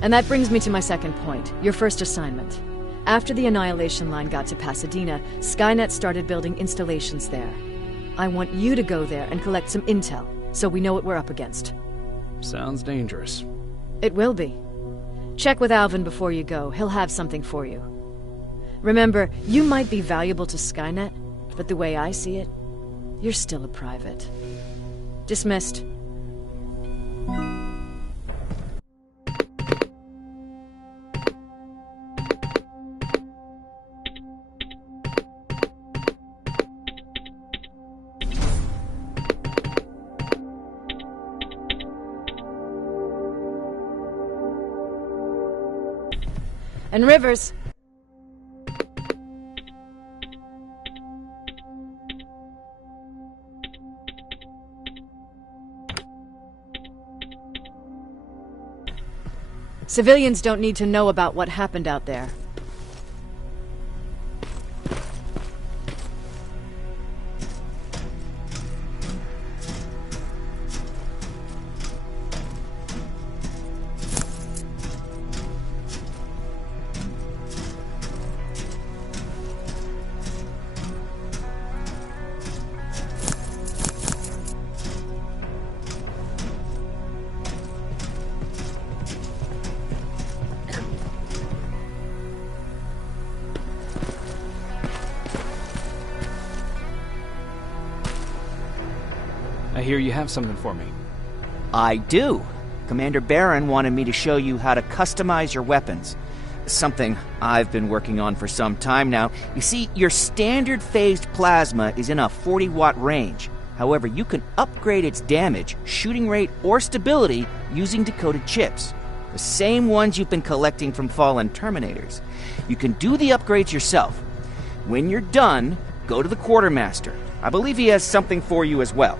And that brings me to my second point, your first assignment. After the Annihilation Line got to Pasadena, Skynet started building installations there. I want you to go there and collect some intel, so we know what we're up against. Sounds dangerous. It will be. Check with Alvin before you go. He'll have something for you. Remember, you might be valuable to Skynet, but the way I see it, you're still a private. Dismissed. And Rivers. Civilians don't need to know about what happened out there. I hear you have something for me. I do. Commander Barron wanted me to show you how to customize your weapons. Something I've been working on for some time now. You see, your standard phased plasma is in a 40-watt range. However, you can upgrade its damage, shooting rate, or stability using decoded chips. The same ones you've been collecting from fallen Terminators. You can do the upgrades yourself. When you're done, go to the Quartermaster. I believe he has something for you as well.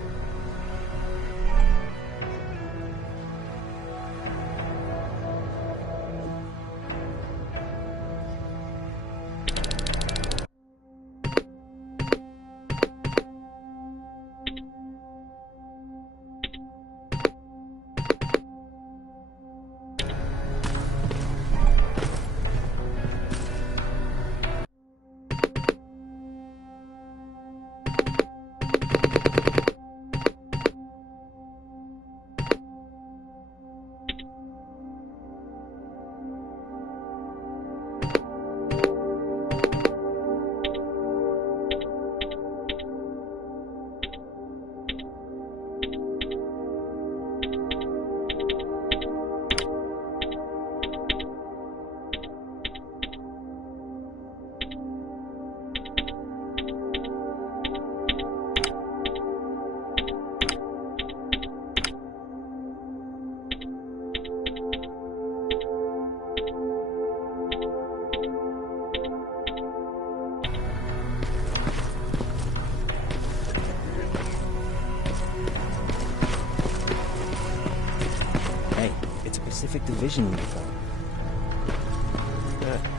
Pacific Division uniform.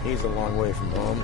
He's a long way from home.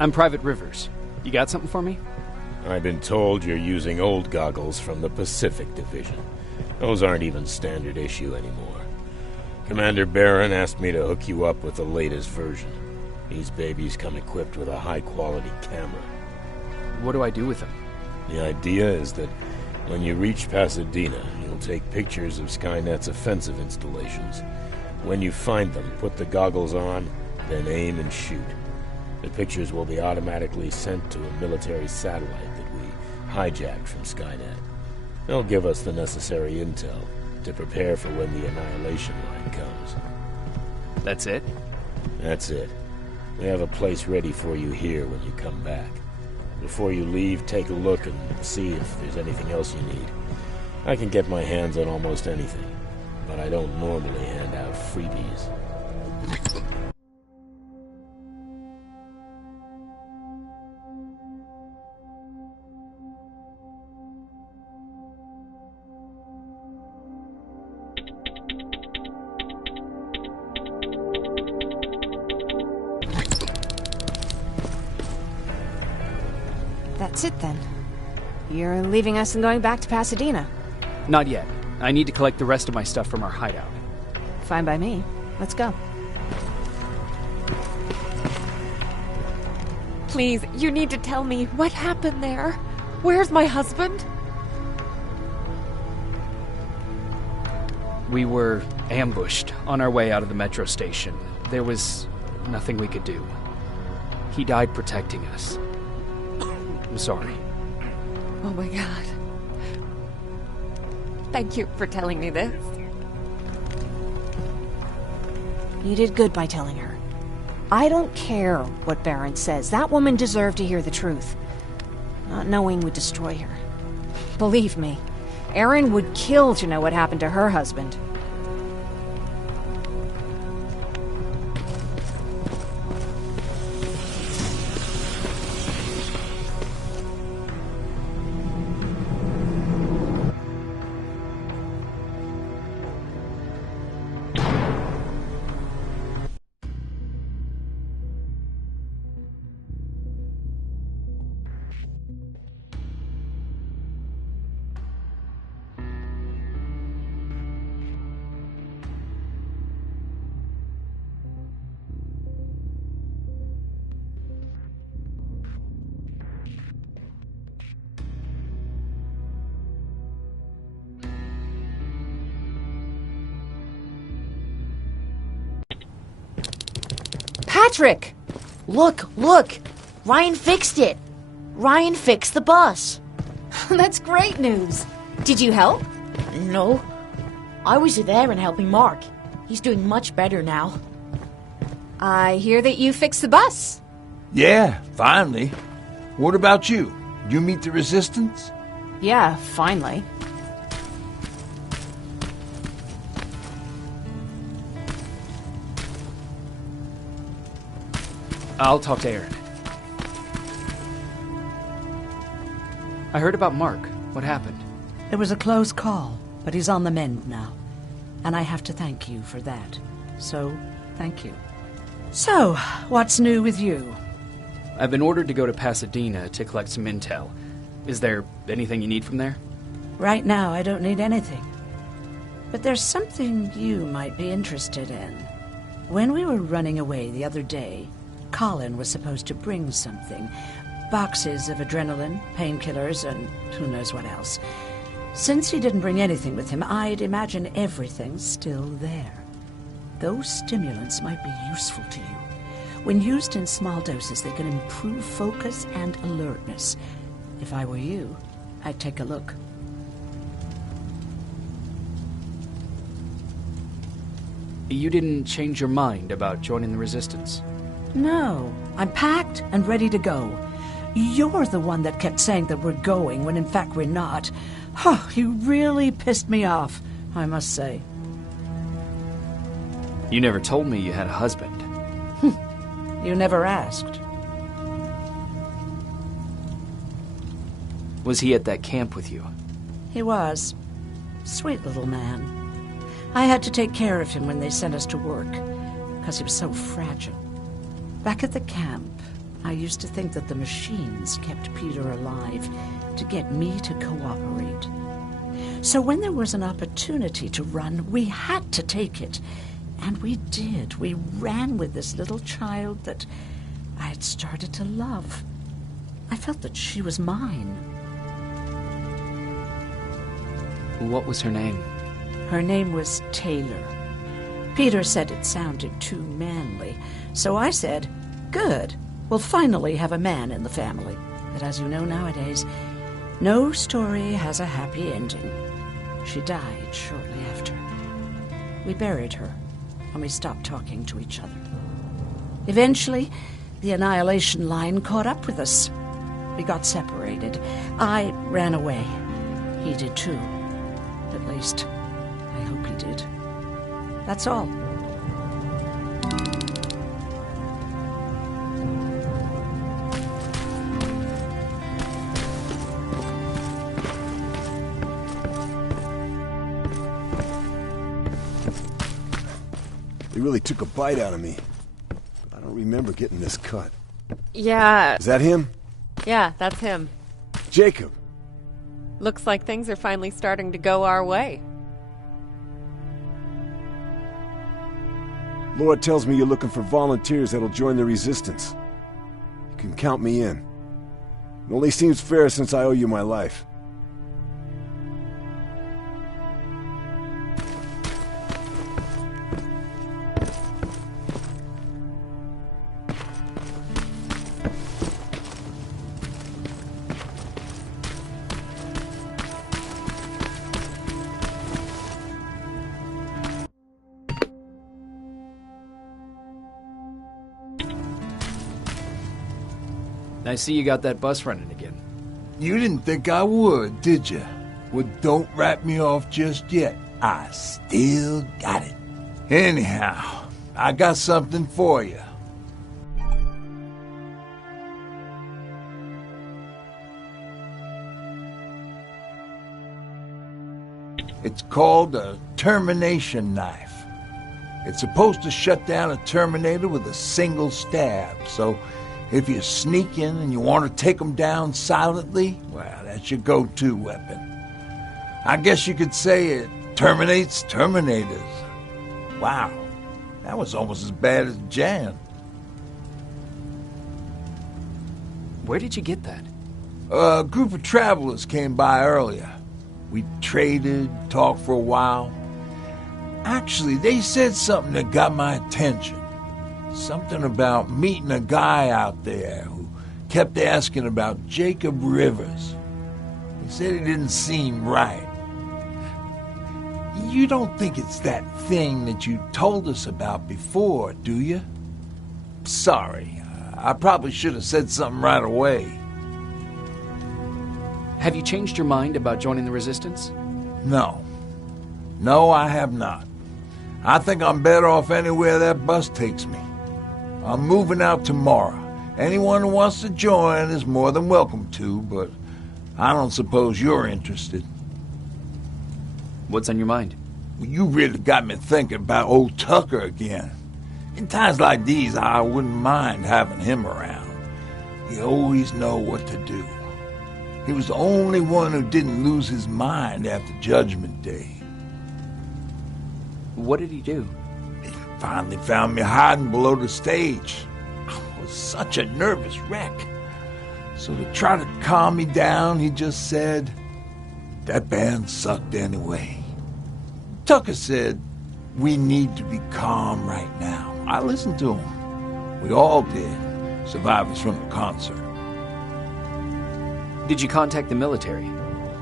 I'm Private Rivers. You got something for me? I've been told you're using old goggles from the Pacific Division. Those aren't even standard issue anymore. Commander Barron asked me to hook you up with the latest version. These babies come equipped with a high-quality camera. What do I do with them? The idea is that when you reach Pasadena, you'll take pictures of Skynet's offensive installations. When you find them, put the goggles on, then aim and shoot. The pictures will be automatically sent to a military satellite that we hijacked from Skynet. They'll give us the necessary intel to prepare for when the annihilation line comes. That's it? That's it. We have a place ready for you here when you come back. Before you leave, take a look and see if there's anything else you need. I can get my hands on almost anything, but I don't normally hand out freebies. That's it then. You're leaving us and going back to Pasadena. Not yet. I need to collect the rest of my stuff from our hideout. Fine by me. Let's go. Please, you need to tell me what happened there. Where's my husband? We were ambushed on our way out of the metro station. There was nothing we could do. He died protecting us. I'm sorry. Oh my God. Thank you for telling me this. You did good by telling her. I don't care what Barron says. That woman deserved to hear the truth. Not knowing would destroy her. Believe me, Erin would kill to know what happened to her husband. Patrick! Look! Ryan fixed it! Ryan fixed the bus! That's great news. Did you help? No. I was there and helping Mark. He's doing much better now. I hear that you fixed the bus. Yeah, finally. What about you? You meet the resistance? Yeah, finally. I'll talk to Erin. I heard about Mark. What happened? It was a close call, but he's on the mend now. And I have to thank you for that. So, thank you. So, what's new with you? I've been ordered to go to Pasadena to collect some intel. Is there anything you need from there? Right now, I don't need anything. But there's something you might be interested in. When we were running away the other day, Colin was supposed to bring something. Boxes of adrenaline, painkillers, and who knows what else. Since he didn't bring anything with him, I'd imagine everything's still there. Those stimulants might be useful to you. When used in small doses, they can improve focus and alertness. If I were you, I'd take a look. You didn't change your mind about joining the Resistance? No, I'm packed and ready to go. You're the one that kept saying that we're going when in fact we're not. Oh, you really pissed me off, I must say. You never told me you had a husband. You never asked. Was he at that camp with you? He was. Sweet little man. I had to take care of him when they sent us to work, because he was so fragile. Back at the camp, I used to think that the machines kept Peter alive to get me to cooperate. So when there was an opportunity to run, we had to take it. And we did. We ran with this little child that I had started to love. I felt that she was mine. What was her name? Her name was Taylor. Peter said it sounded too manly, so I said, good, we'll finally have a man in the family. But as you know nowadays, no story has a happy ending. She died shortly after. We buried her, and we stopped talking to each other. Eventually, the Annihilation Line caught up with us. We got separated. I ran away. He did too. At least, I hope he did. That's all. They really took a bite out of me. But I don't remember getting this cut. Yeah. Is that him? Yeah, that's him. Jacob. Looks like things are finally starting to go our way. Lord tells me you're looking for volunteers that'll join the resistance. You can count me in. It only seems fair since I owe you my life. I see you got that bus running again. You didn't think I would, did you? Well, don't wrap me off just yet. I still got it. Anyhow, I got something for you. It's called a termination knife. It's supposed to shut down a Terminator with a single stab, so if you're sneaking and you want to take them down silently, well, that's your go-to weapon. I guess you could say it terminates Terminators. Wow, that was almost as bad as Jan. Where did you get that? A group of travelers came by earlier. We traded, talked for a while. Actually, they said something that got my attention. Something about meeting a guy out there who kept asking about Jacob Rivers. He said it didn't seem right. You don't think it's that thing that you told us about before, do you? Sorry, I probably should have said something right away. Have you changed your mind about joining the Resistance? No. No, I have not. I think I'm better off anywhere that bus takes me. I'm moving out tomorrow. Anyone who wants to join is more than welcome to, but I don't suppose you're interested. What's on your mind? Well, you really got me thinking about old Tucker again. In times like these, I wouldn't mind having him around. He always know what to do. He was the only one who didn't lose his mind after Judgment Day. What did he do? Finally found me hiding below the stage. I was such a nervous wreck. So to try to calm me down, he just said, that band sucked anyway. Tucker said, we need to be calm right now. I listened to him. We all did, survivors from the concert. Did you contact the military?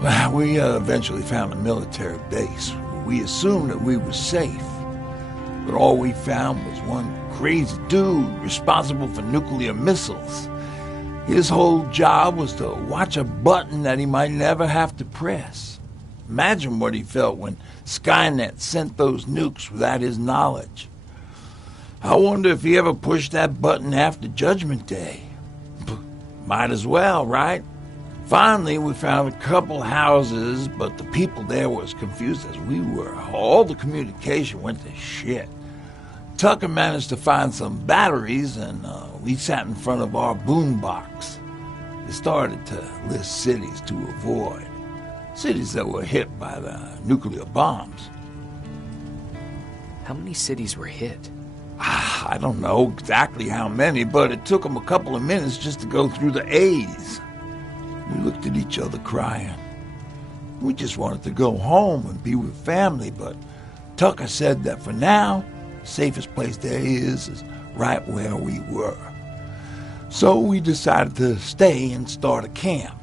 Well, we eventually found a military base. We assumed that we were safe. But all we found was one crazy dude responsible for nuclear missiles. His whole job was to watch a button that he might never have to press. Imagine what he felt when Skynet sent those nukes without his knowledge. I wonder if he ever pushed that button after Judgment Day. Might as well, right? Finally, we found a couple houses, but the people there were as confused as we were. All the communication went to shit. Tucker managed to find some batteries, and we sat in front of our boombox. It started to list cities to avoid. Cities that were hit by the nuclear bombs. How many cities were hit? I don't know exactly how many, but it took them a couple of minutes just to go through the A's. We looked at each other crying. We just wanted to go home and be with family, but Tucker said that for now, the safest place there is right where we were. So we decided to stay and start a camp.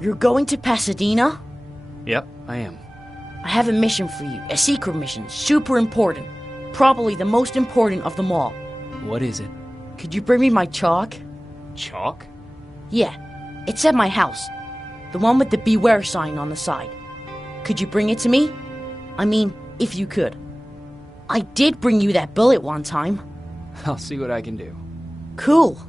You're going to Pasadena? Yep, I am. I have a mission for you. A secret mission. Super important. Probably the most important of them all. What is it? Could you bring me my chalk? Chalk? Yeah. It's at my house. The one with the beware sign on the side. Could you bring it to me? I mean, if you could. I did bring you that bullet one time. I'll see what I can do. Cool.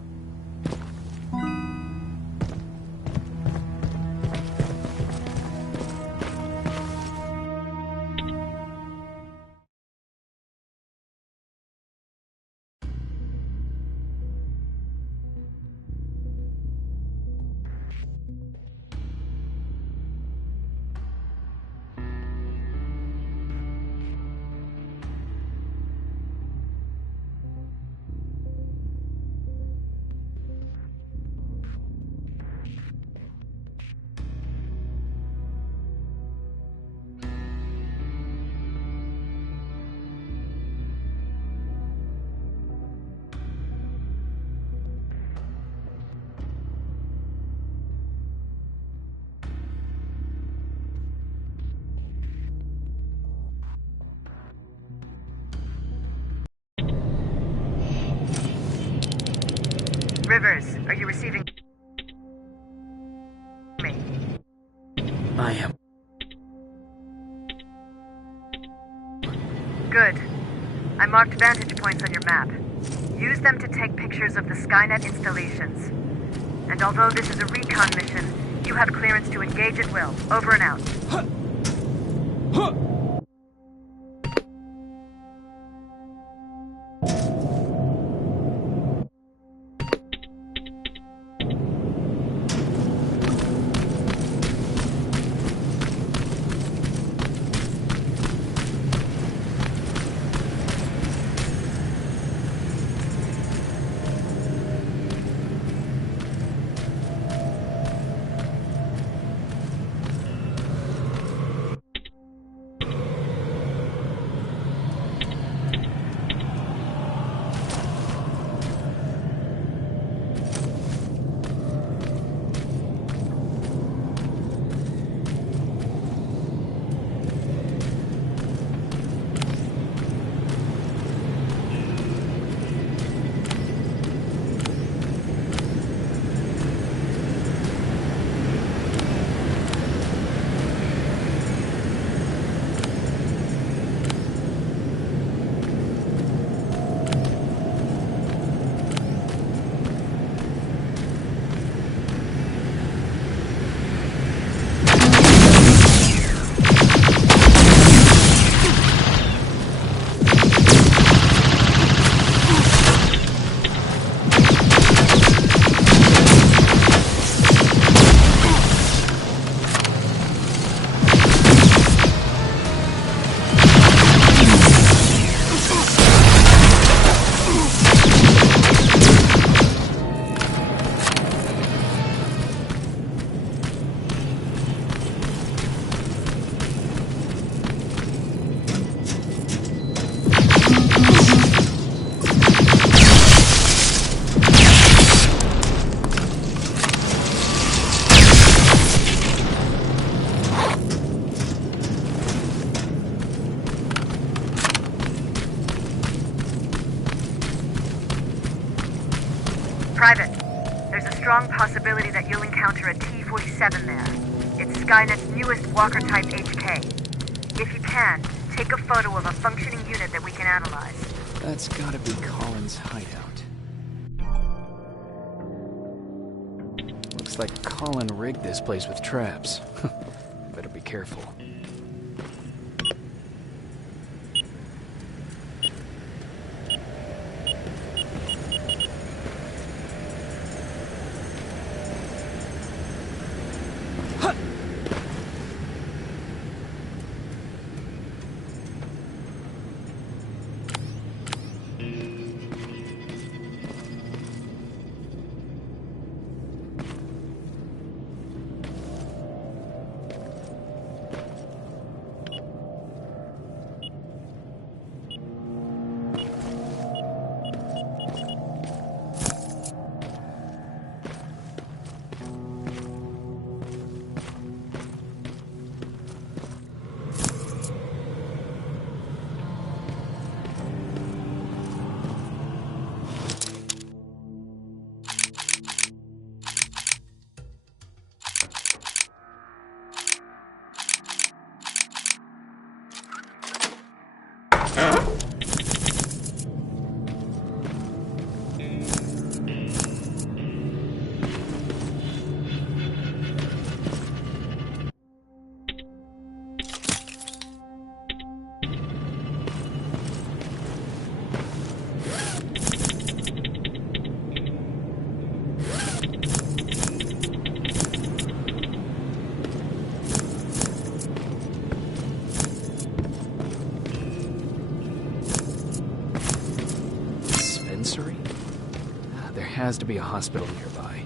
Rivers, are you receiving me? I am. Good. I marked vantage points on your map. Use them to take pictures of the Skynet installations. And although this is a recon mission, you have clearance to engage at will. Over and out. Private, there's a strong possibility that you'll encounter a T-47 there. It's Skynet's newest Walker-type HK. If you can, take a photo of a functioning unit that we can analyze. That's gotta be Colin's hideout. Looks Looks like Colin rigged this place with traps. Better be careful. There has to be a hospital nearby.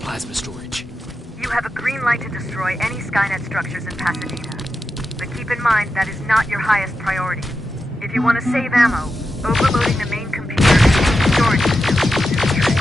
Plasma storage. You have a green light to destroy any Skynet structures in Pasadena. But keep in mind that is not your highest priority. If you want to save ammo, overloading the main computer and storage system will do the trick.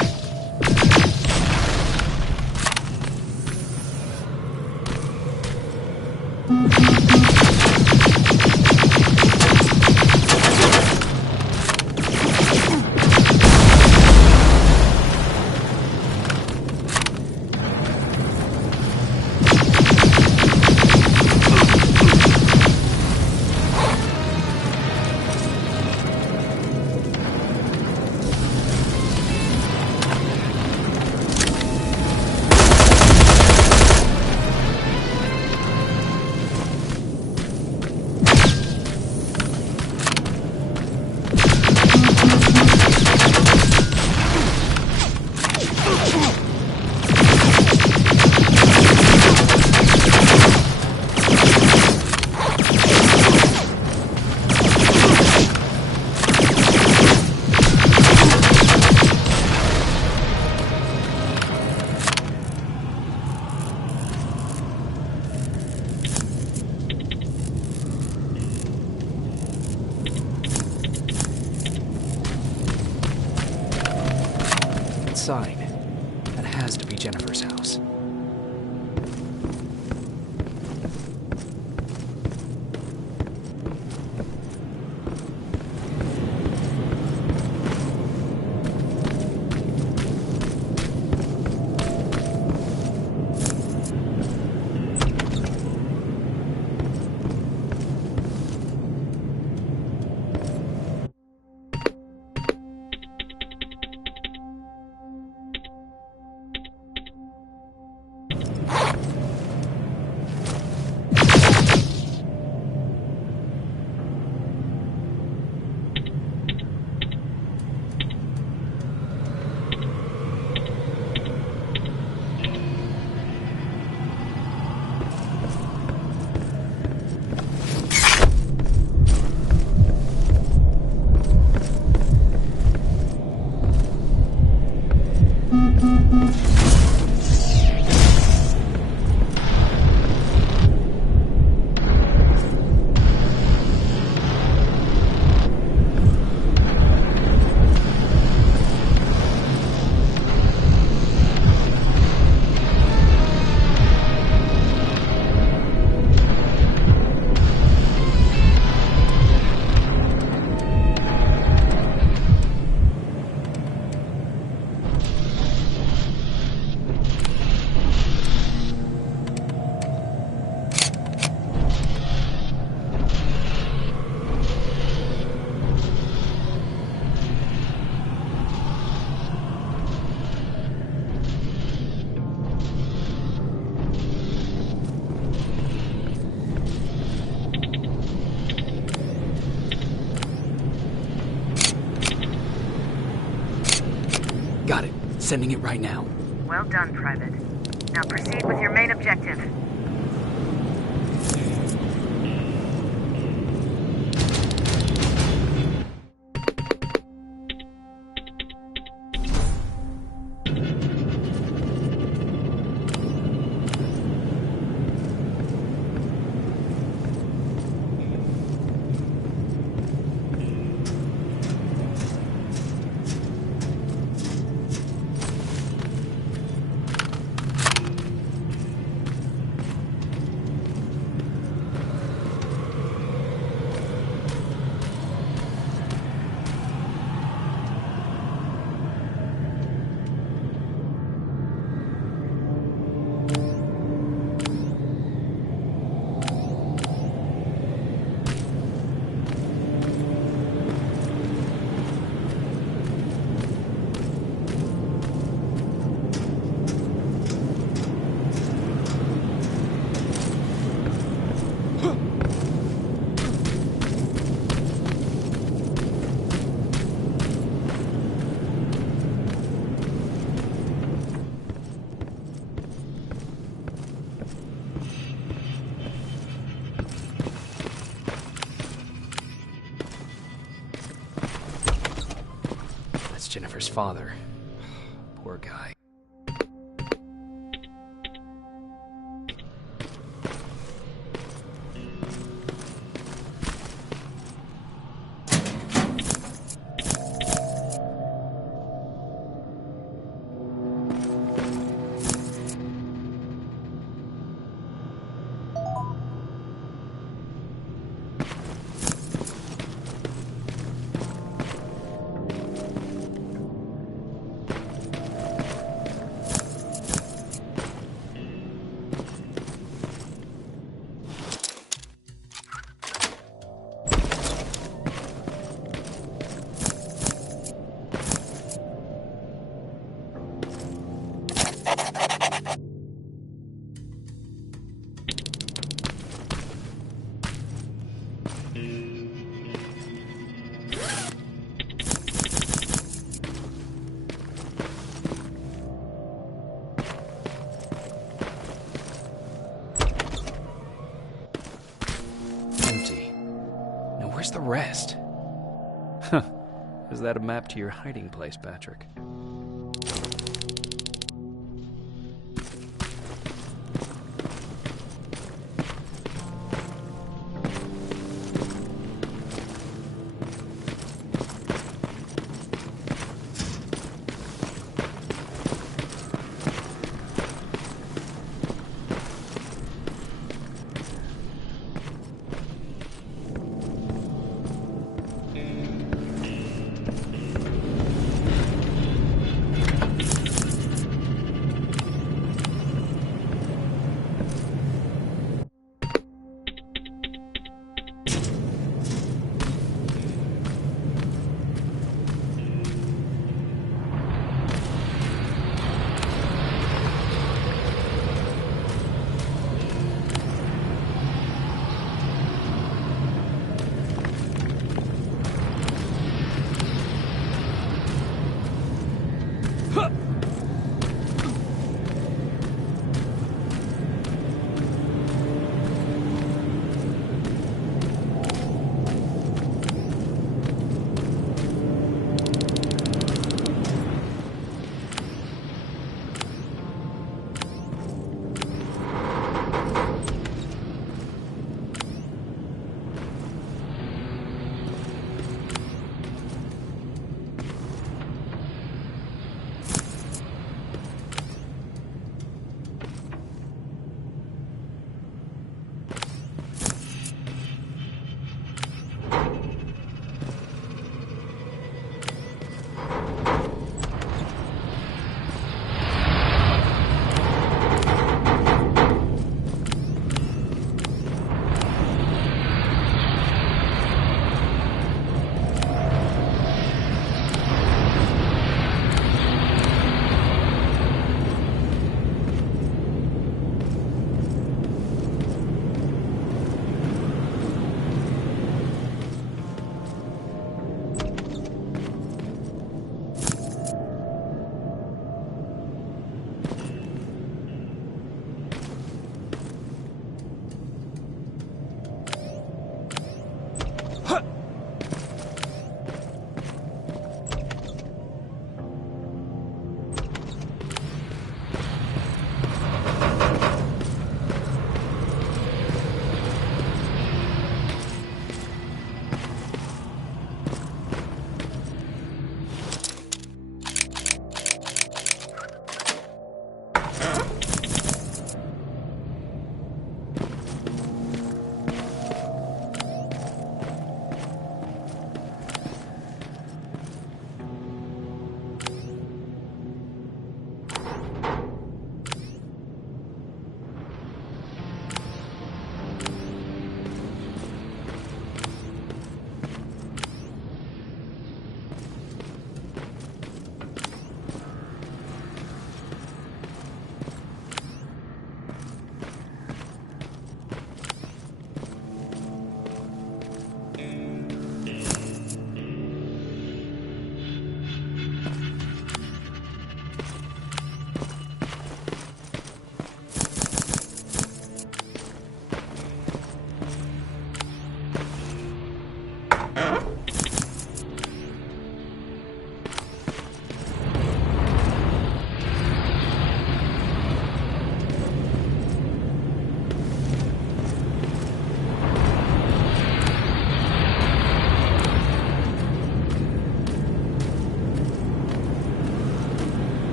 sign. That has to be Jennifer's house. Got it. Sending it right now. Well done, Private. Now proceed with your main objective. Jennifer's father. Poor guy. Where's the rest? Huh. Is that a map to your hiding place, Patrick?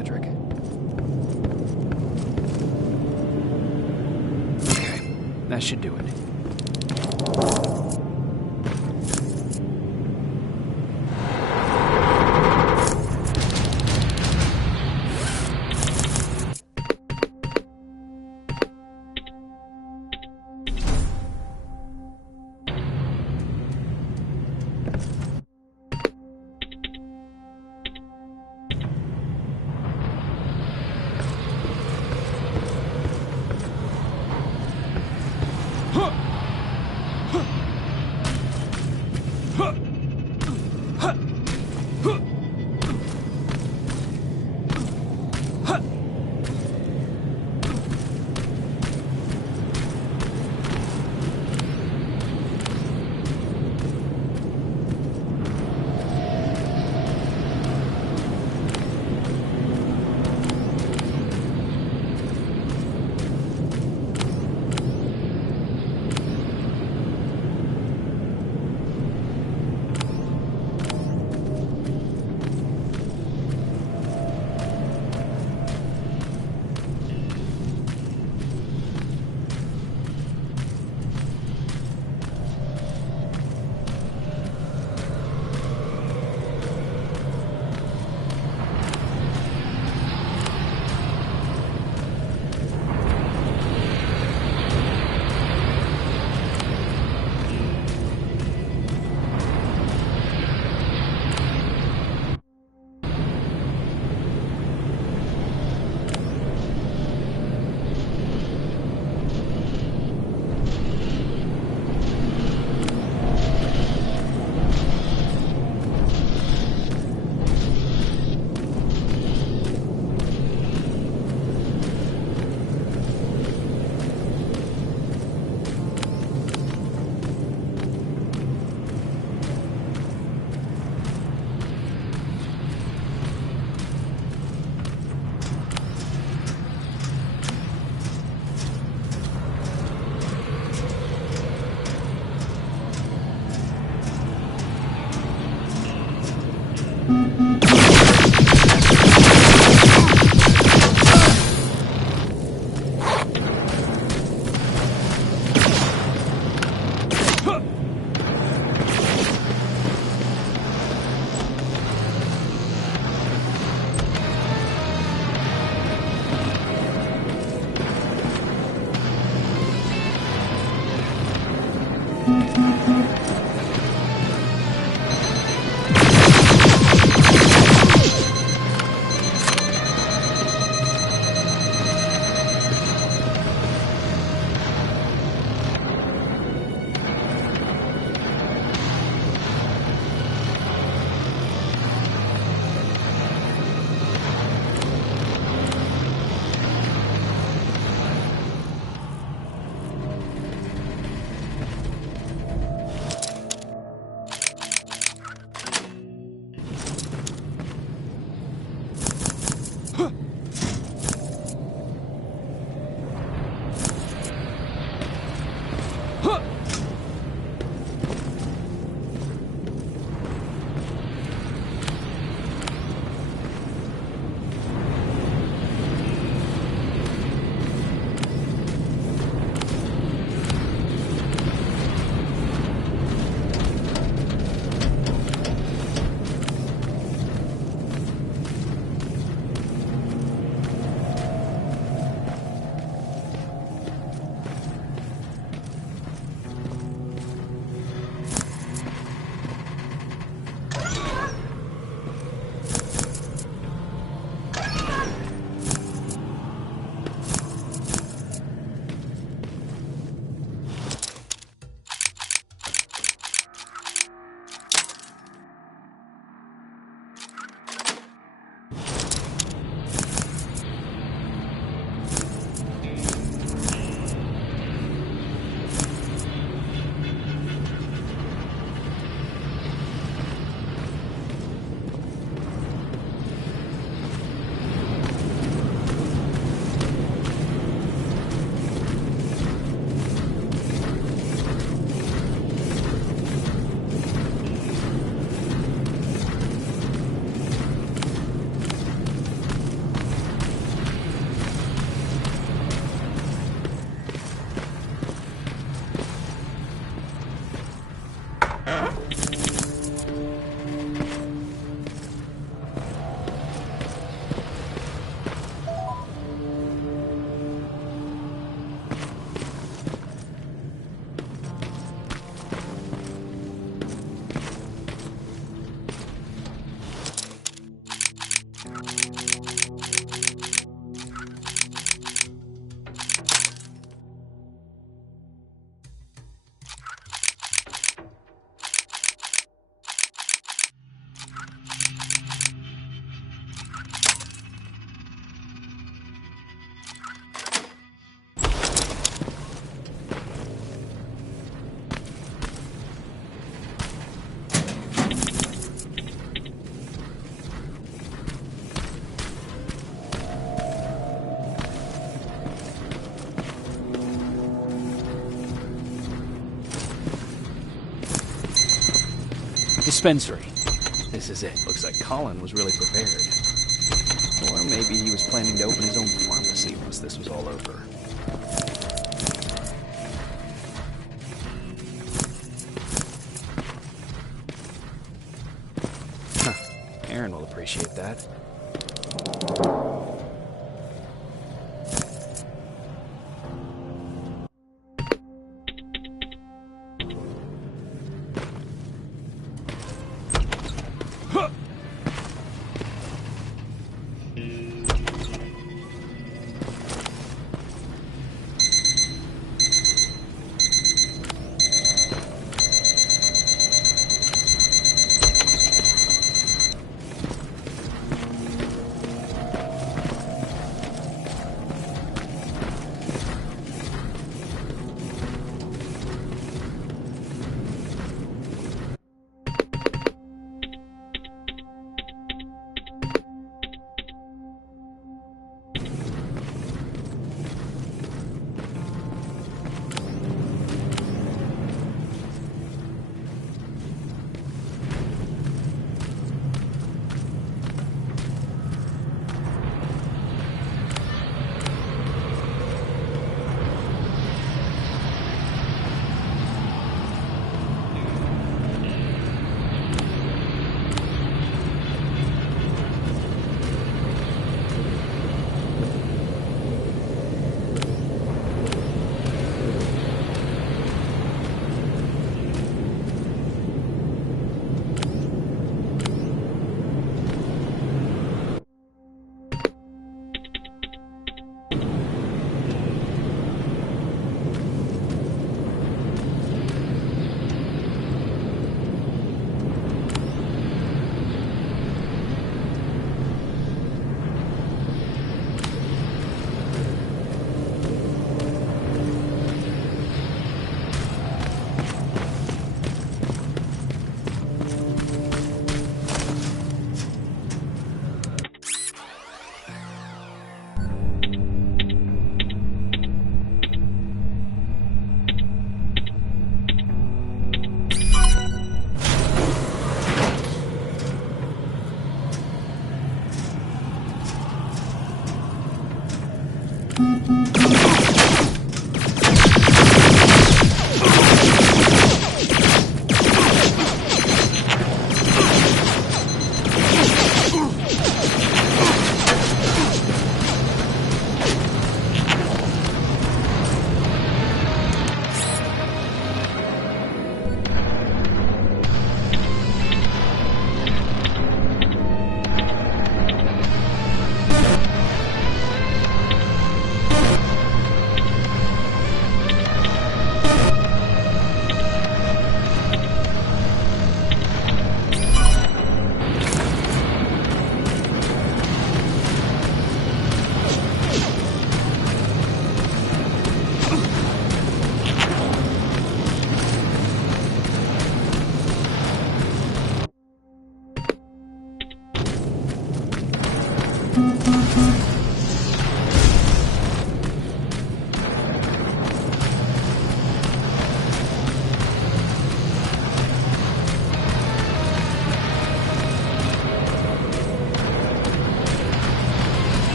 Patrick. Okay, that should do it. Huh! Dispensary. This is it. Looks like Colin was really prepared. Or maybe he was planning to open his own pharmacy once this was all over. Huh. Aaron will appreciate that.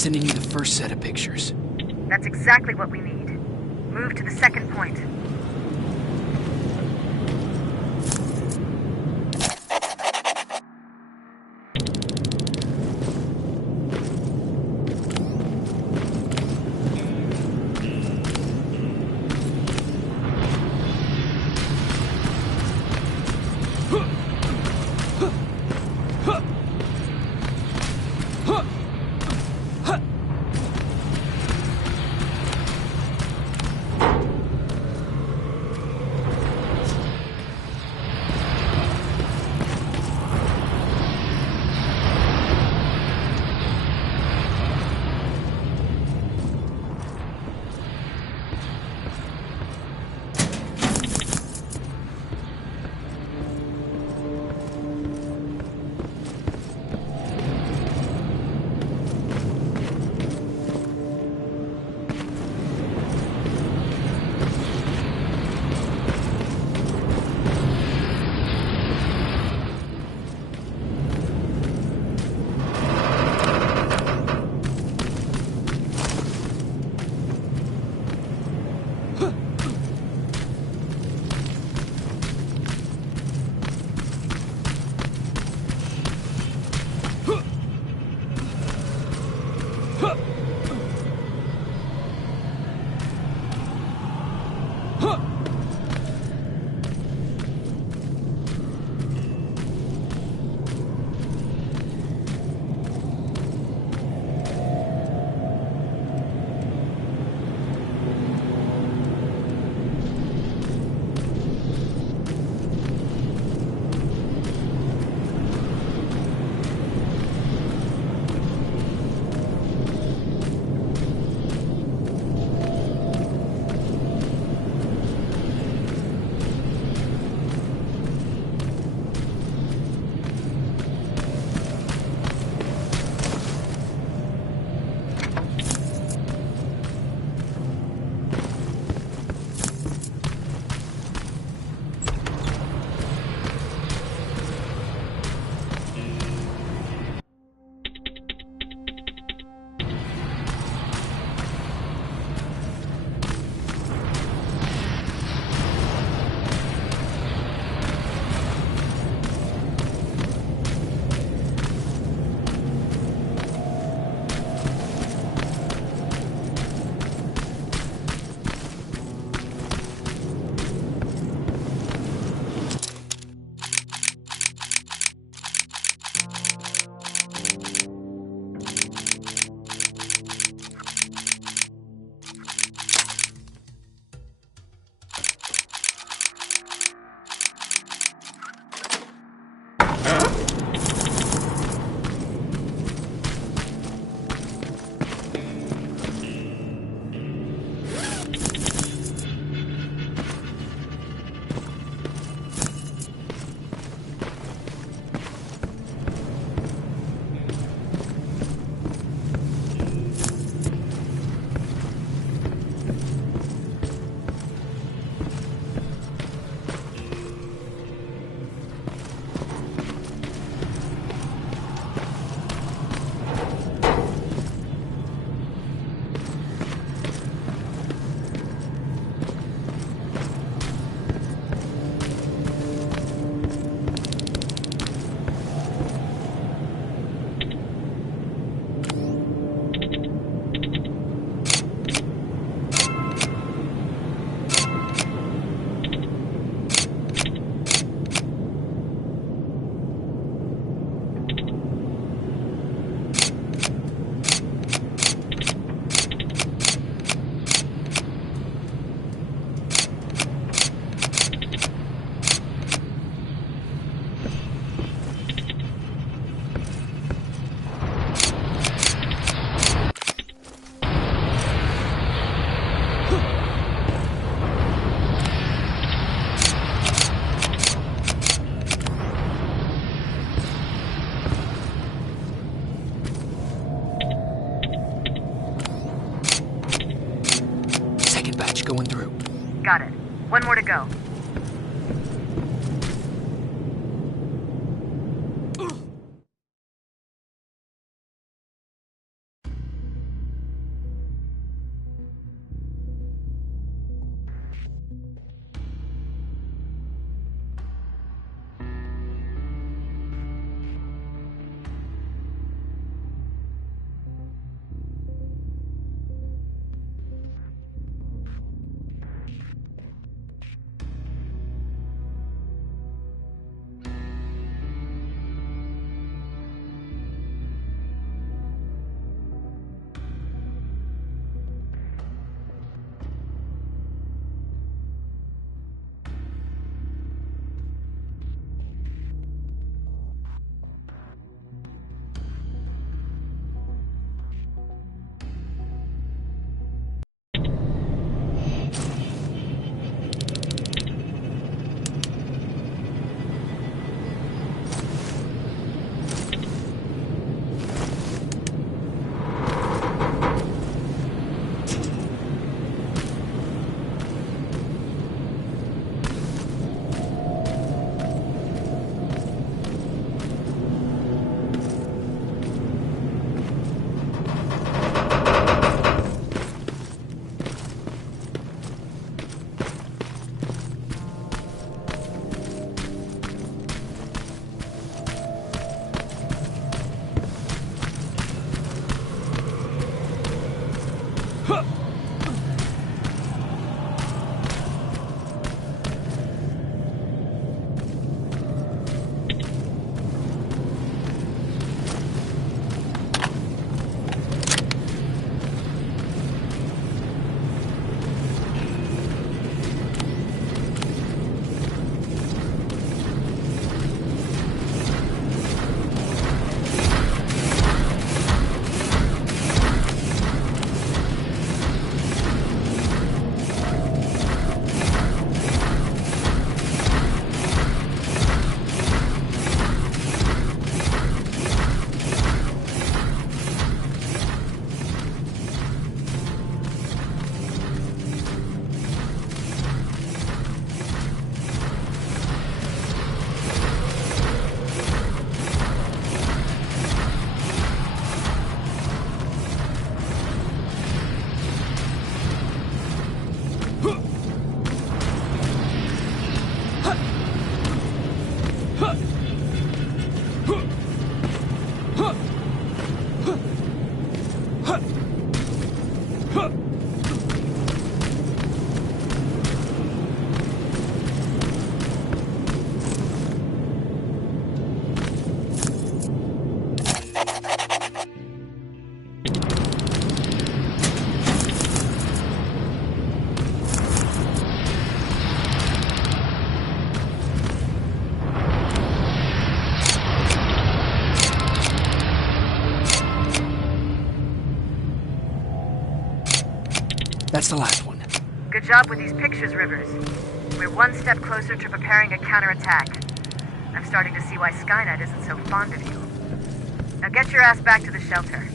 sending you the first set of pictures. That's exactly what we need. Move to the second point. going through. Got it. One more to go. That's the last one. Good job with these pictures, Rivers. We're one step closer to preparing a counterattack. I'm starting to see why Skynet isn't so fond of you. Now get your ass back to the shelter.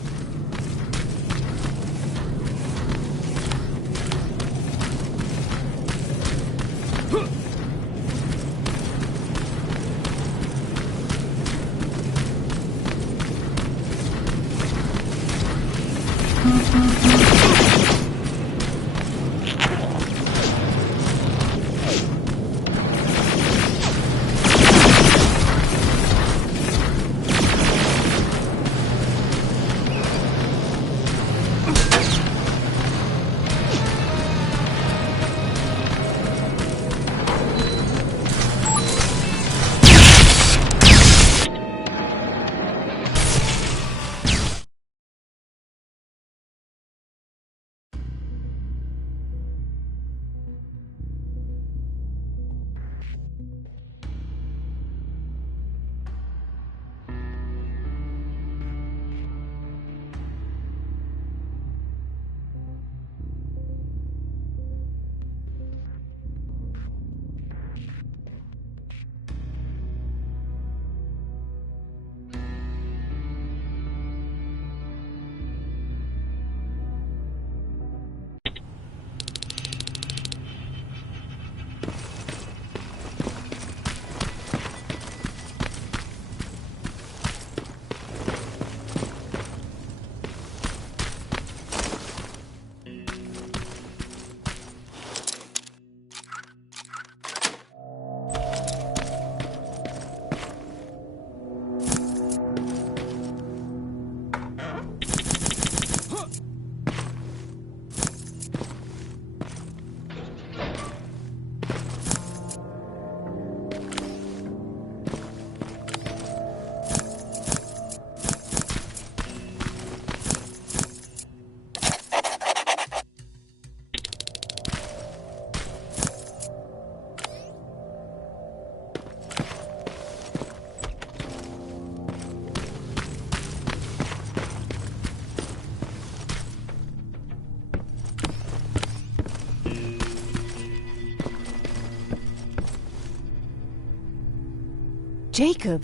Jacob,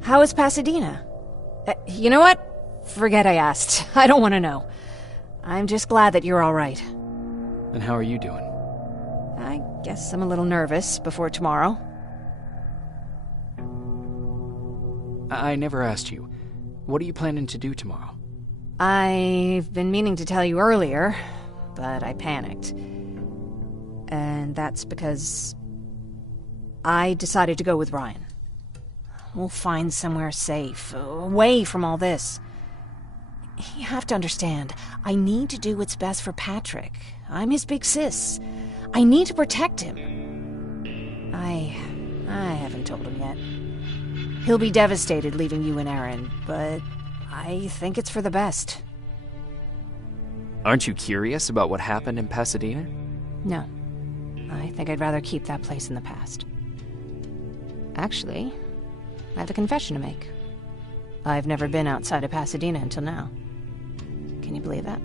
how is Pasadena? You know what? Forget I asked. I don't want to know. I'm just glad that you're all right. And how are you doing? I guess I'm a little nervous before tomorrow. I never asked you. What are you planning to do tomorrow? I've been meaning to tell you earlier, but I panicked. And that's because I decided to go with Ryan. We'll find somewhere safe, away from all this. You have to understand, I need to do what's best for Patrick. I'm his big sis. I need to protect him. I haven't told him yet. He'll be devastated leaving you and Aaron, but I think it's for the best. Aren't you curious about what happened in Pasadena? No. I think I'd rather keep that place in the past. Actually, I have a confession to make. I've never been outside of Pasadena until now. Can you believe that?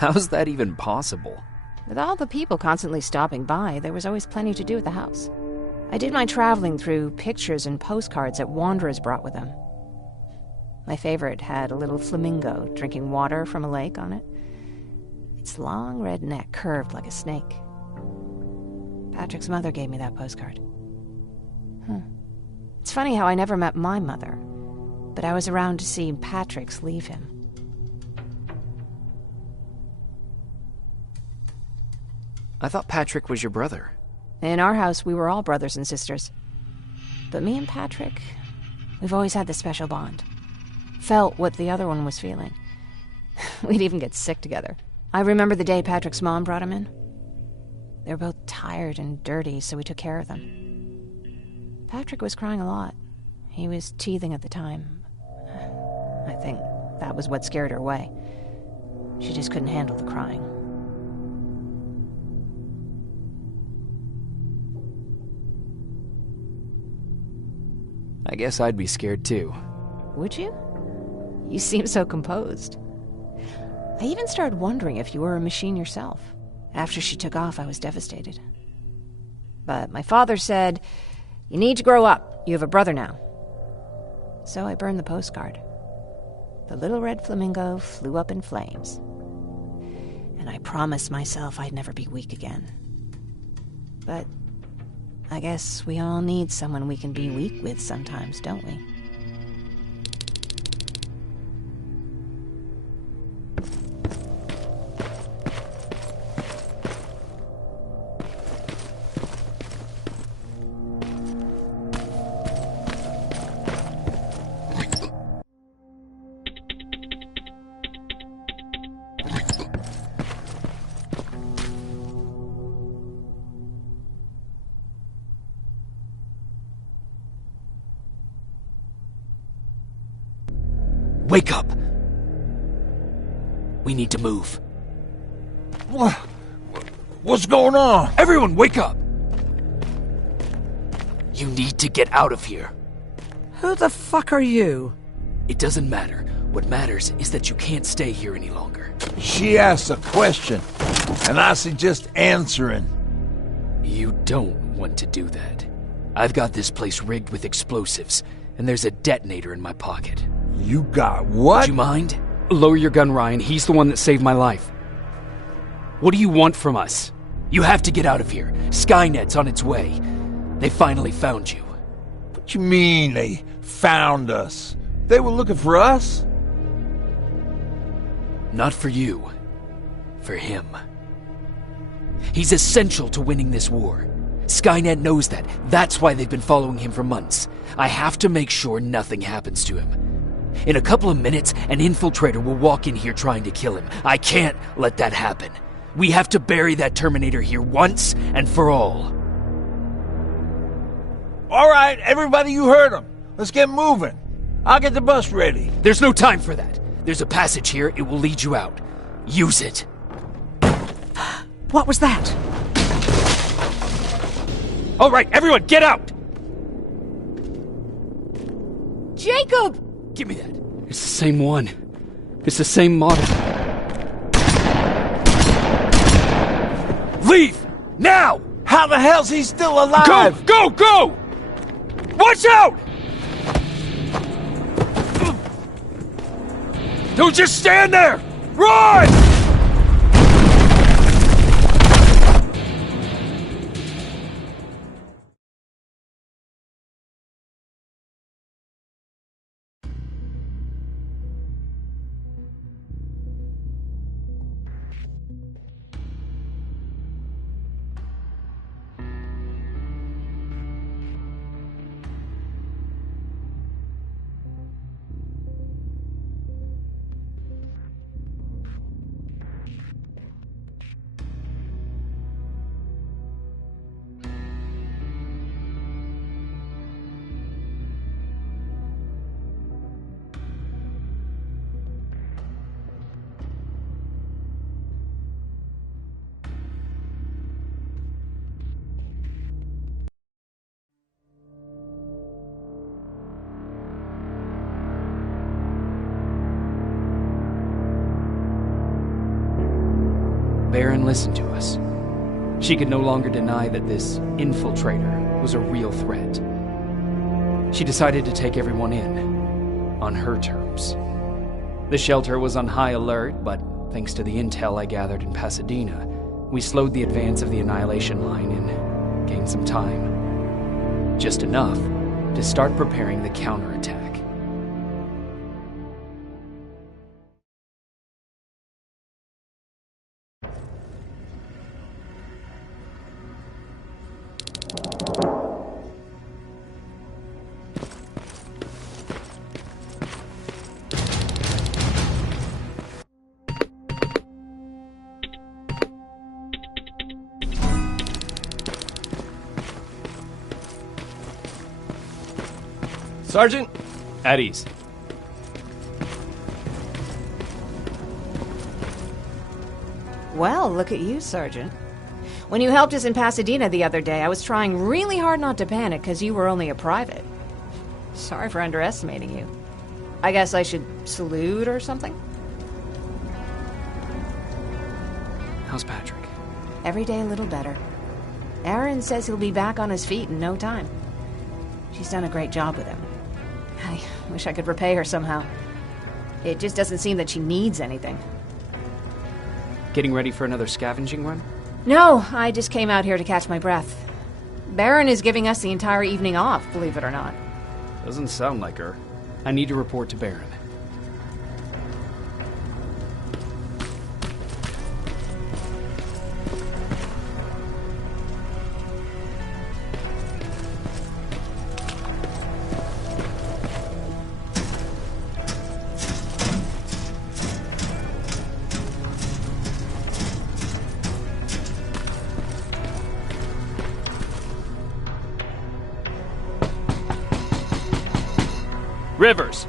How's that even possible? With all the people constantly stopping by, there was always plenty to do at the house. I did my traveling through pictures and postcards that wanderers brought with them. My favorite had a little flamingo drinking water from a lake on it. Its long red neck curved like a snake. Patrick's mother gave me that postcard. It's funny how I never met my mother, but I was around to see Patrick's leave him. I thought Patrick was your brother. In our house, we were all brothers and sisters. But me and Patrick, We've always had this special bond. Felt what the other one was feeling. We'd even get sick together. I remember the day Patrick's mom brought him in. They were both tired and dirty, so we took care of them. Patrick was crying a lot. He was teething at the time. I think that was what scared her away. She just couldn't handle the crying. I guess I'd be scared too. Would you? You seem so composed. I even started wondering if you were a machine yourself. After she took off, I was devastated. But my father said, "You need to grow up. You have a brother now." So I burned the postcard. The little red flamingo flew up in flames. And I promised myself I'd never be weak again. But I guess we all need someone we can be weak with sometimes, don't we? Wake up! We need to move. What's going on? Everyone, wake up! You need to get out of here. Who the fuck are you? It doesn't matter. What matters is that you can't stay here any longer. She asked a question, and I suggest answering. You don't want to do that. I've got this place rigged with explosives, and there's a detonator in my pocket. You got what? Would you mind? Lower your gun, Ryan. He's the one that saved my life. What do you want from us? You have to get out of here. Skynet's on its way. They finally found you. What you mean they found us? They were looking for us? Not for you. For him. He's essential to winning this war. Skynet knows that. That's why they've been following him for months. I have to make sure nothing happens to him. In a couple of minutes, an infiltrator will walk in here trying to kill him. I can't let that happen. We have to bury that Terminator here once and for all. All right, everybody, you heard him. Let's get moving. I'll get the bus ready. There's no time for that. There's a passage here. It will lead you out. Use it. What was that? All right, everyone, get out! Jacob! Give me that. It's the same one. It's the same model. Leave! Now! How the hell's he still alive? Go! Go! Go! Watch out! Don't just stand there! Run! Baron listened to us. She could no longer deny that this infiltrator was a real threat. She decided to take everyone in, on her terms. The shelter was on high alert, but thanks to the intel I gathered in Pasadena, we slowed the advance of the Annihilation Line and gained some time. Just enough to start preparing the counterattack. Sergeant? At ease. Well, look at you, Sergeant. When you helped us in Pasadena the other day, I was trying really hard not to panic because you were only a private. Sorry for underestimating you. I guess I should salute or something? How's Patrick? Every day a little better. Aaron says he'll be back on his feet in no time. She's done a great job with him. I wish I could repay her somehow. It just doesn't seem that she needs anything. Getting ready for another scavenging run? No, I just came out here to catch my breath. Baron is giving us the entire evening off, believe it or not. Doesn't sound like her. I need to report to Baron. Rivers,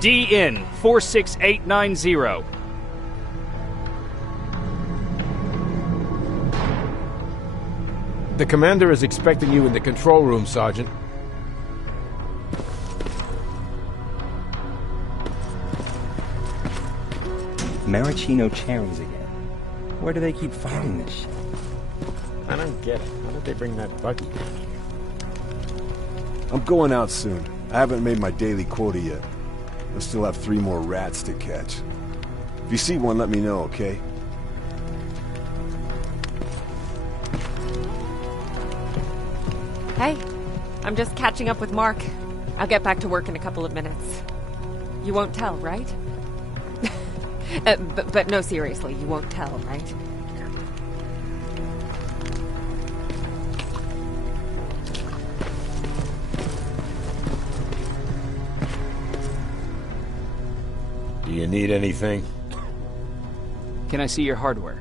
DN 46890. The commander is expecting you in the control room, Sergeant. Maraschino cherries again. Where do they keep finding this shit? I don't get it. Why did they bring that buggy down here? I'm going out soon. I haven't made my daily quota yet. I still have 3 more rats to catch. If you see one, let me know, okay? Hey, I'm just catching up with Mark. I'll get back to work in a couple of minutes. You won't tell, right? But no, seriously, you won't tell, right? Do you need anything? Can I see your hardware?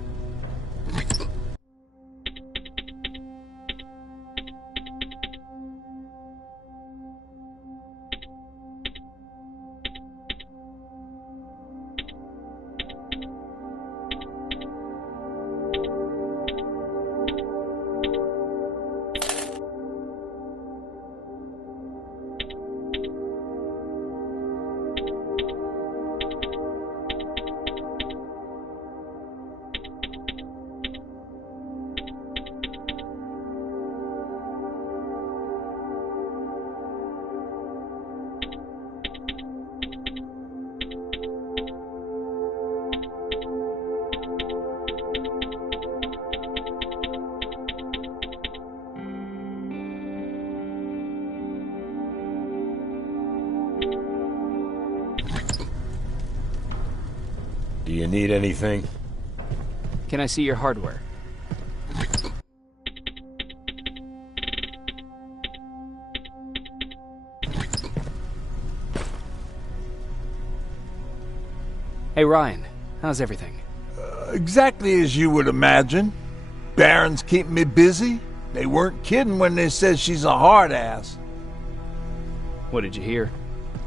Do you need anything? Can I see your hardware? Hey Ryan, how's everything? Exactly as you would imagine. Baron's keeping me busy. They weren't kidding when they said she's a hard ass. What did you hear?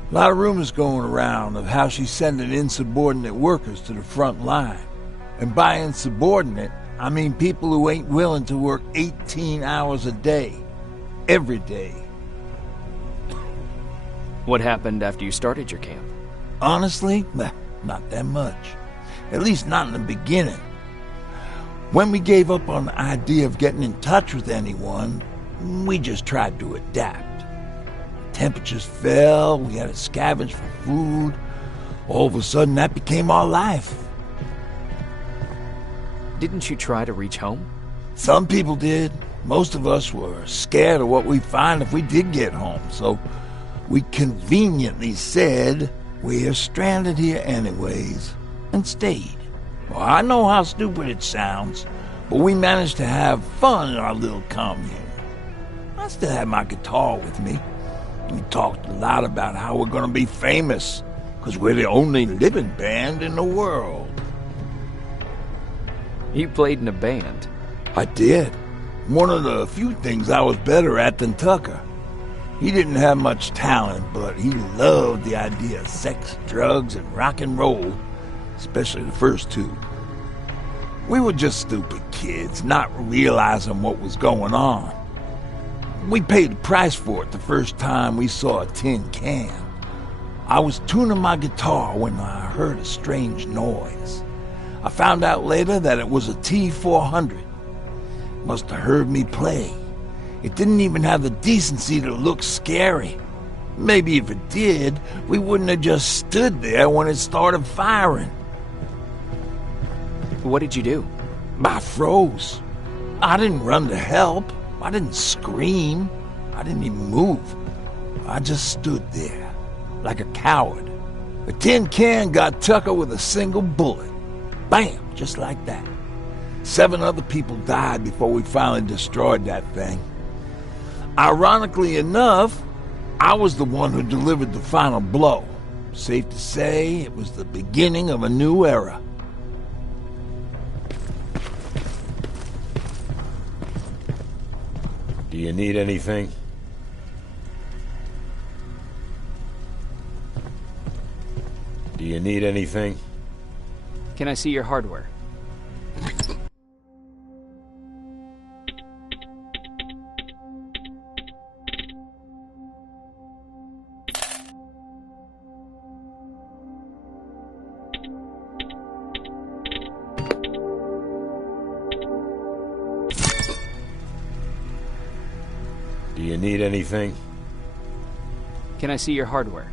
A lot of rumors going around of how she's sending insubordinate workers to the front line. And by insubordinate, I mean people who ain't willing to work 18 hours a day. Every day. What happened after you started your camp? Honestly, not that much. At least not in the beginning. When we gave up on the idea of getting in touch with anyone, we just tried to adapt. Temperatures fell, we had to scavenge for food. All of a sudden, that became our life. Didn't you try to reach home? Some people did. Most of us were scared of what we'd find if we did get home, so we conveniently said, we're stranded here anyways, and stayed. Well, I know how stupid it sounds, but we managed to have fun in our little commune. I still had my guitar with me. We talked a lot about how we're gonna be famous, because we're the only living band in the world. You played in a band? I did. One of the few things I was better at than Tucker. He didn't have much talent, but he loved the idea of sex, drugs, and rock and roll, especially the first two. We were just stupid kids, not realizing what was going on. We paid the price for it the first time we saw a tin can. I was tuning my guitar when I heard a strange noise. I found out later that it was a T-400. Must have heard me play. It didn't even have the decency to look scary. Maybe if it did, we wouldn't have just stood there when it started firing. What did you do? I froze. I didn't run to help. I didn't scream. I didn't even move. I just stood there, like a coward. The tin can got Tucker with a single bullet. Bam! Just like that. 7 other people died before we finally destroyed that thing. Ironically enough, I was the one who delivered the final blow. Safe to say, it was the beginning of a new era. Do you need anything? Do you need anything? Can I see your hardware? Do you need anything? Can I see your hardware?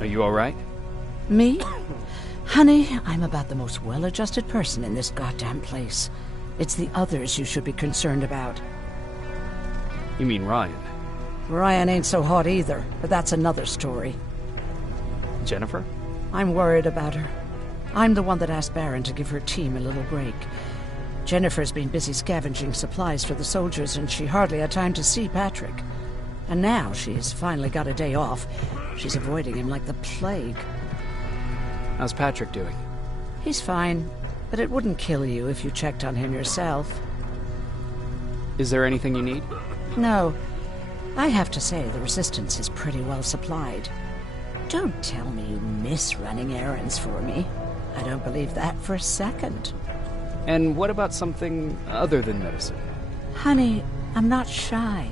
Are you all right? Me? Honey, I'm about the most well-adjusted person in this goddamn place. It's the others you should be concerned about. You mean Ryan? Ryan ain't so hot either, but that's another story. Jennifer? I'm worried about her. I'm the one that asked Baron to give her team a little break. Jennifer's been busy scavenging supplies for the soldiers, and she hardly had time to see Patrick. And now she's finally got a day off. She's avoiding him like the plague. How's Patrick doing? He's fine, but it wouldn't kill you if you checked on him yourself. Is there anything you need? No. I have to say the Resistance is pretty well supplied. Don't tell me you miss running errands for me. I don't believe that for a second. And what about something other than medicine? Honey, I'm not shy.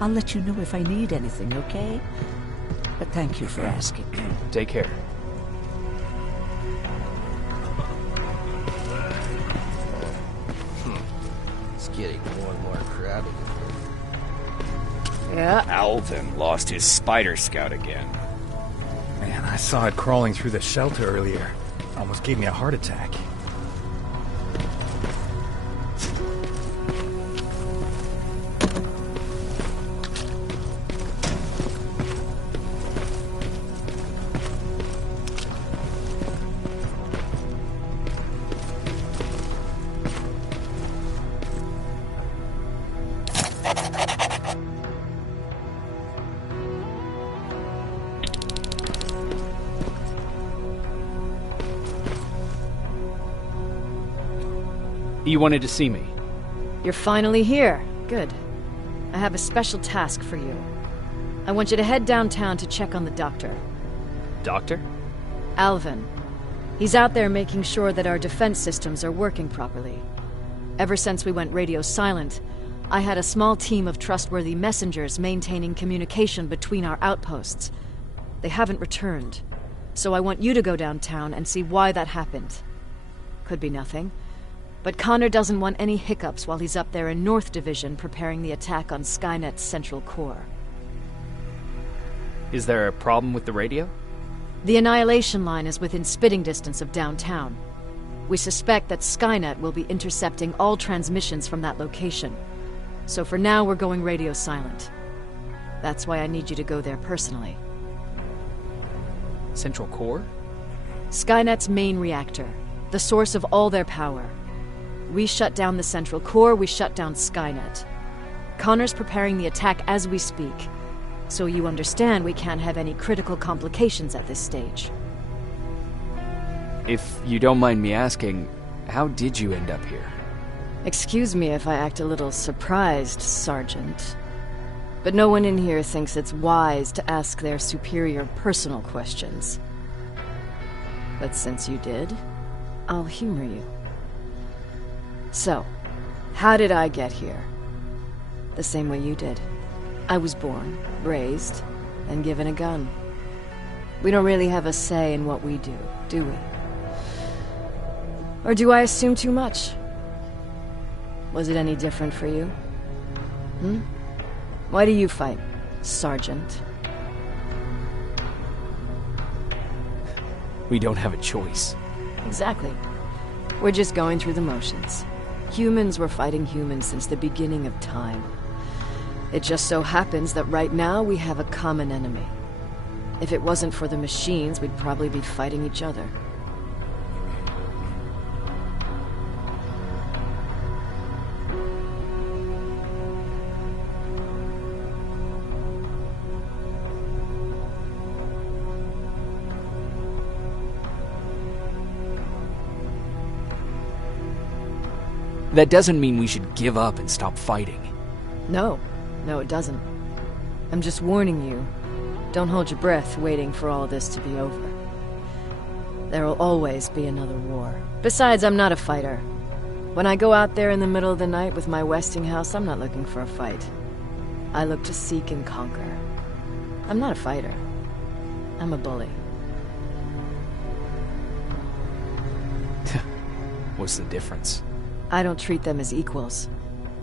I'll let you know if I need anything, okay? But thank you for asking. Take care. It's getting more and more crowded. Yeah. Alvin lost his spider scout again. Man, I saw it crawling through the shelter earlier. Almost gave me a heart attack. You wanted to see me? You're finally here. Good. I have a special task for you. I want you to head downtown to check on the doctor. Doctor? Alvin. He's out there making sure that our defense systems are working properly. Ever since we went radio silent, I had a small team of trustworthy messengers maintaining communication between our outposts. They haven't returned, so I want you to go downtown and see why that happened. Could be nothing, but Connor doesn't want any hiccups while he's up there in North Division preparing the attack on Skynet's central core. Is there a problem with the radio? The Annihilation Line is within spitting distance of downtown. We suspect that Skynet will be intercepting all transmissions from that location. So for now, we're going radio silent. That's why I need you to go there personally. Central core? Skynet's main reactor, the source of all their power. We shut down the central core, we shut down Skynet. Connor's preparing the attack as we speak, so you understand we can't have any critical complications at this stage. If you don't mind me asking, how did you end up here? Excuse me if I act a little surprised, Sergeant. But no one in here thinks it's wise to ask their superior personal questions. But since you did, I'll humor you. So, how did I get here? The same way you did. I was born, raised, and given a gun. We don't really have a say in what we do we? Or do I assume too much? Was it any different for you? Why do you fight, Sergeant? We don't have a choice. Exactly. We're just going through the motions. Humans were fighting humans since the beginning of time. It just so happens that right now we have a common enemy. If it wasn't for the machines, we'd probably be fighting each other. That doesn't mean we should give up and stop fighting. No, it doesn't. I'm just warning you. Don't hold your breath waiting for all this to be over. There will always be another war. Besides, I'm not a fighter. When I go out there in the middle of the night with my Westinghouse, I'm not looking for a fight. I look to seek and conquer. I'm not a fighter. I'm a bully. What's the difference? I don't treat them as equals.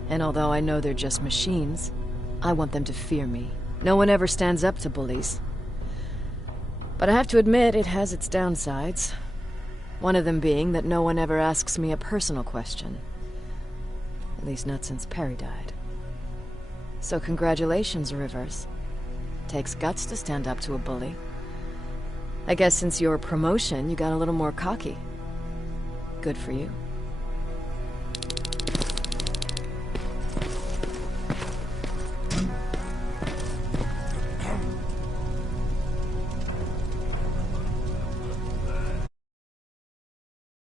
And although I know they're just machines, I want them to fear me. No one ever stands up to bullies. But I have to admit, it has its downsides. One of them being that no one ever asks me a personal question. At least not since Perry died. So congratulations, Rivers. Takes guts to stand up to a bully. I guess since your promotion, you got a little more cocky. Good for you.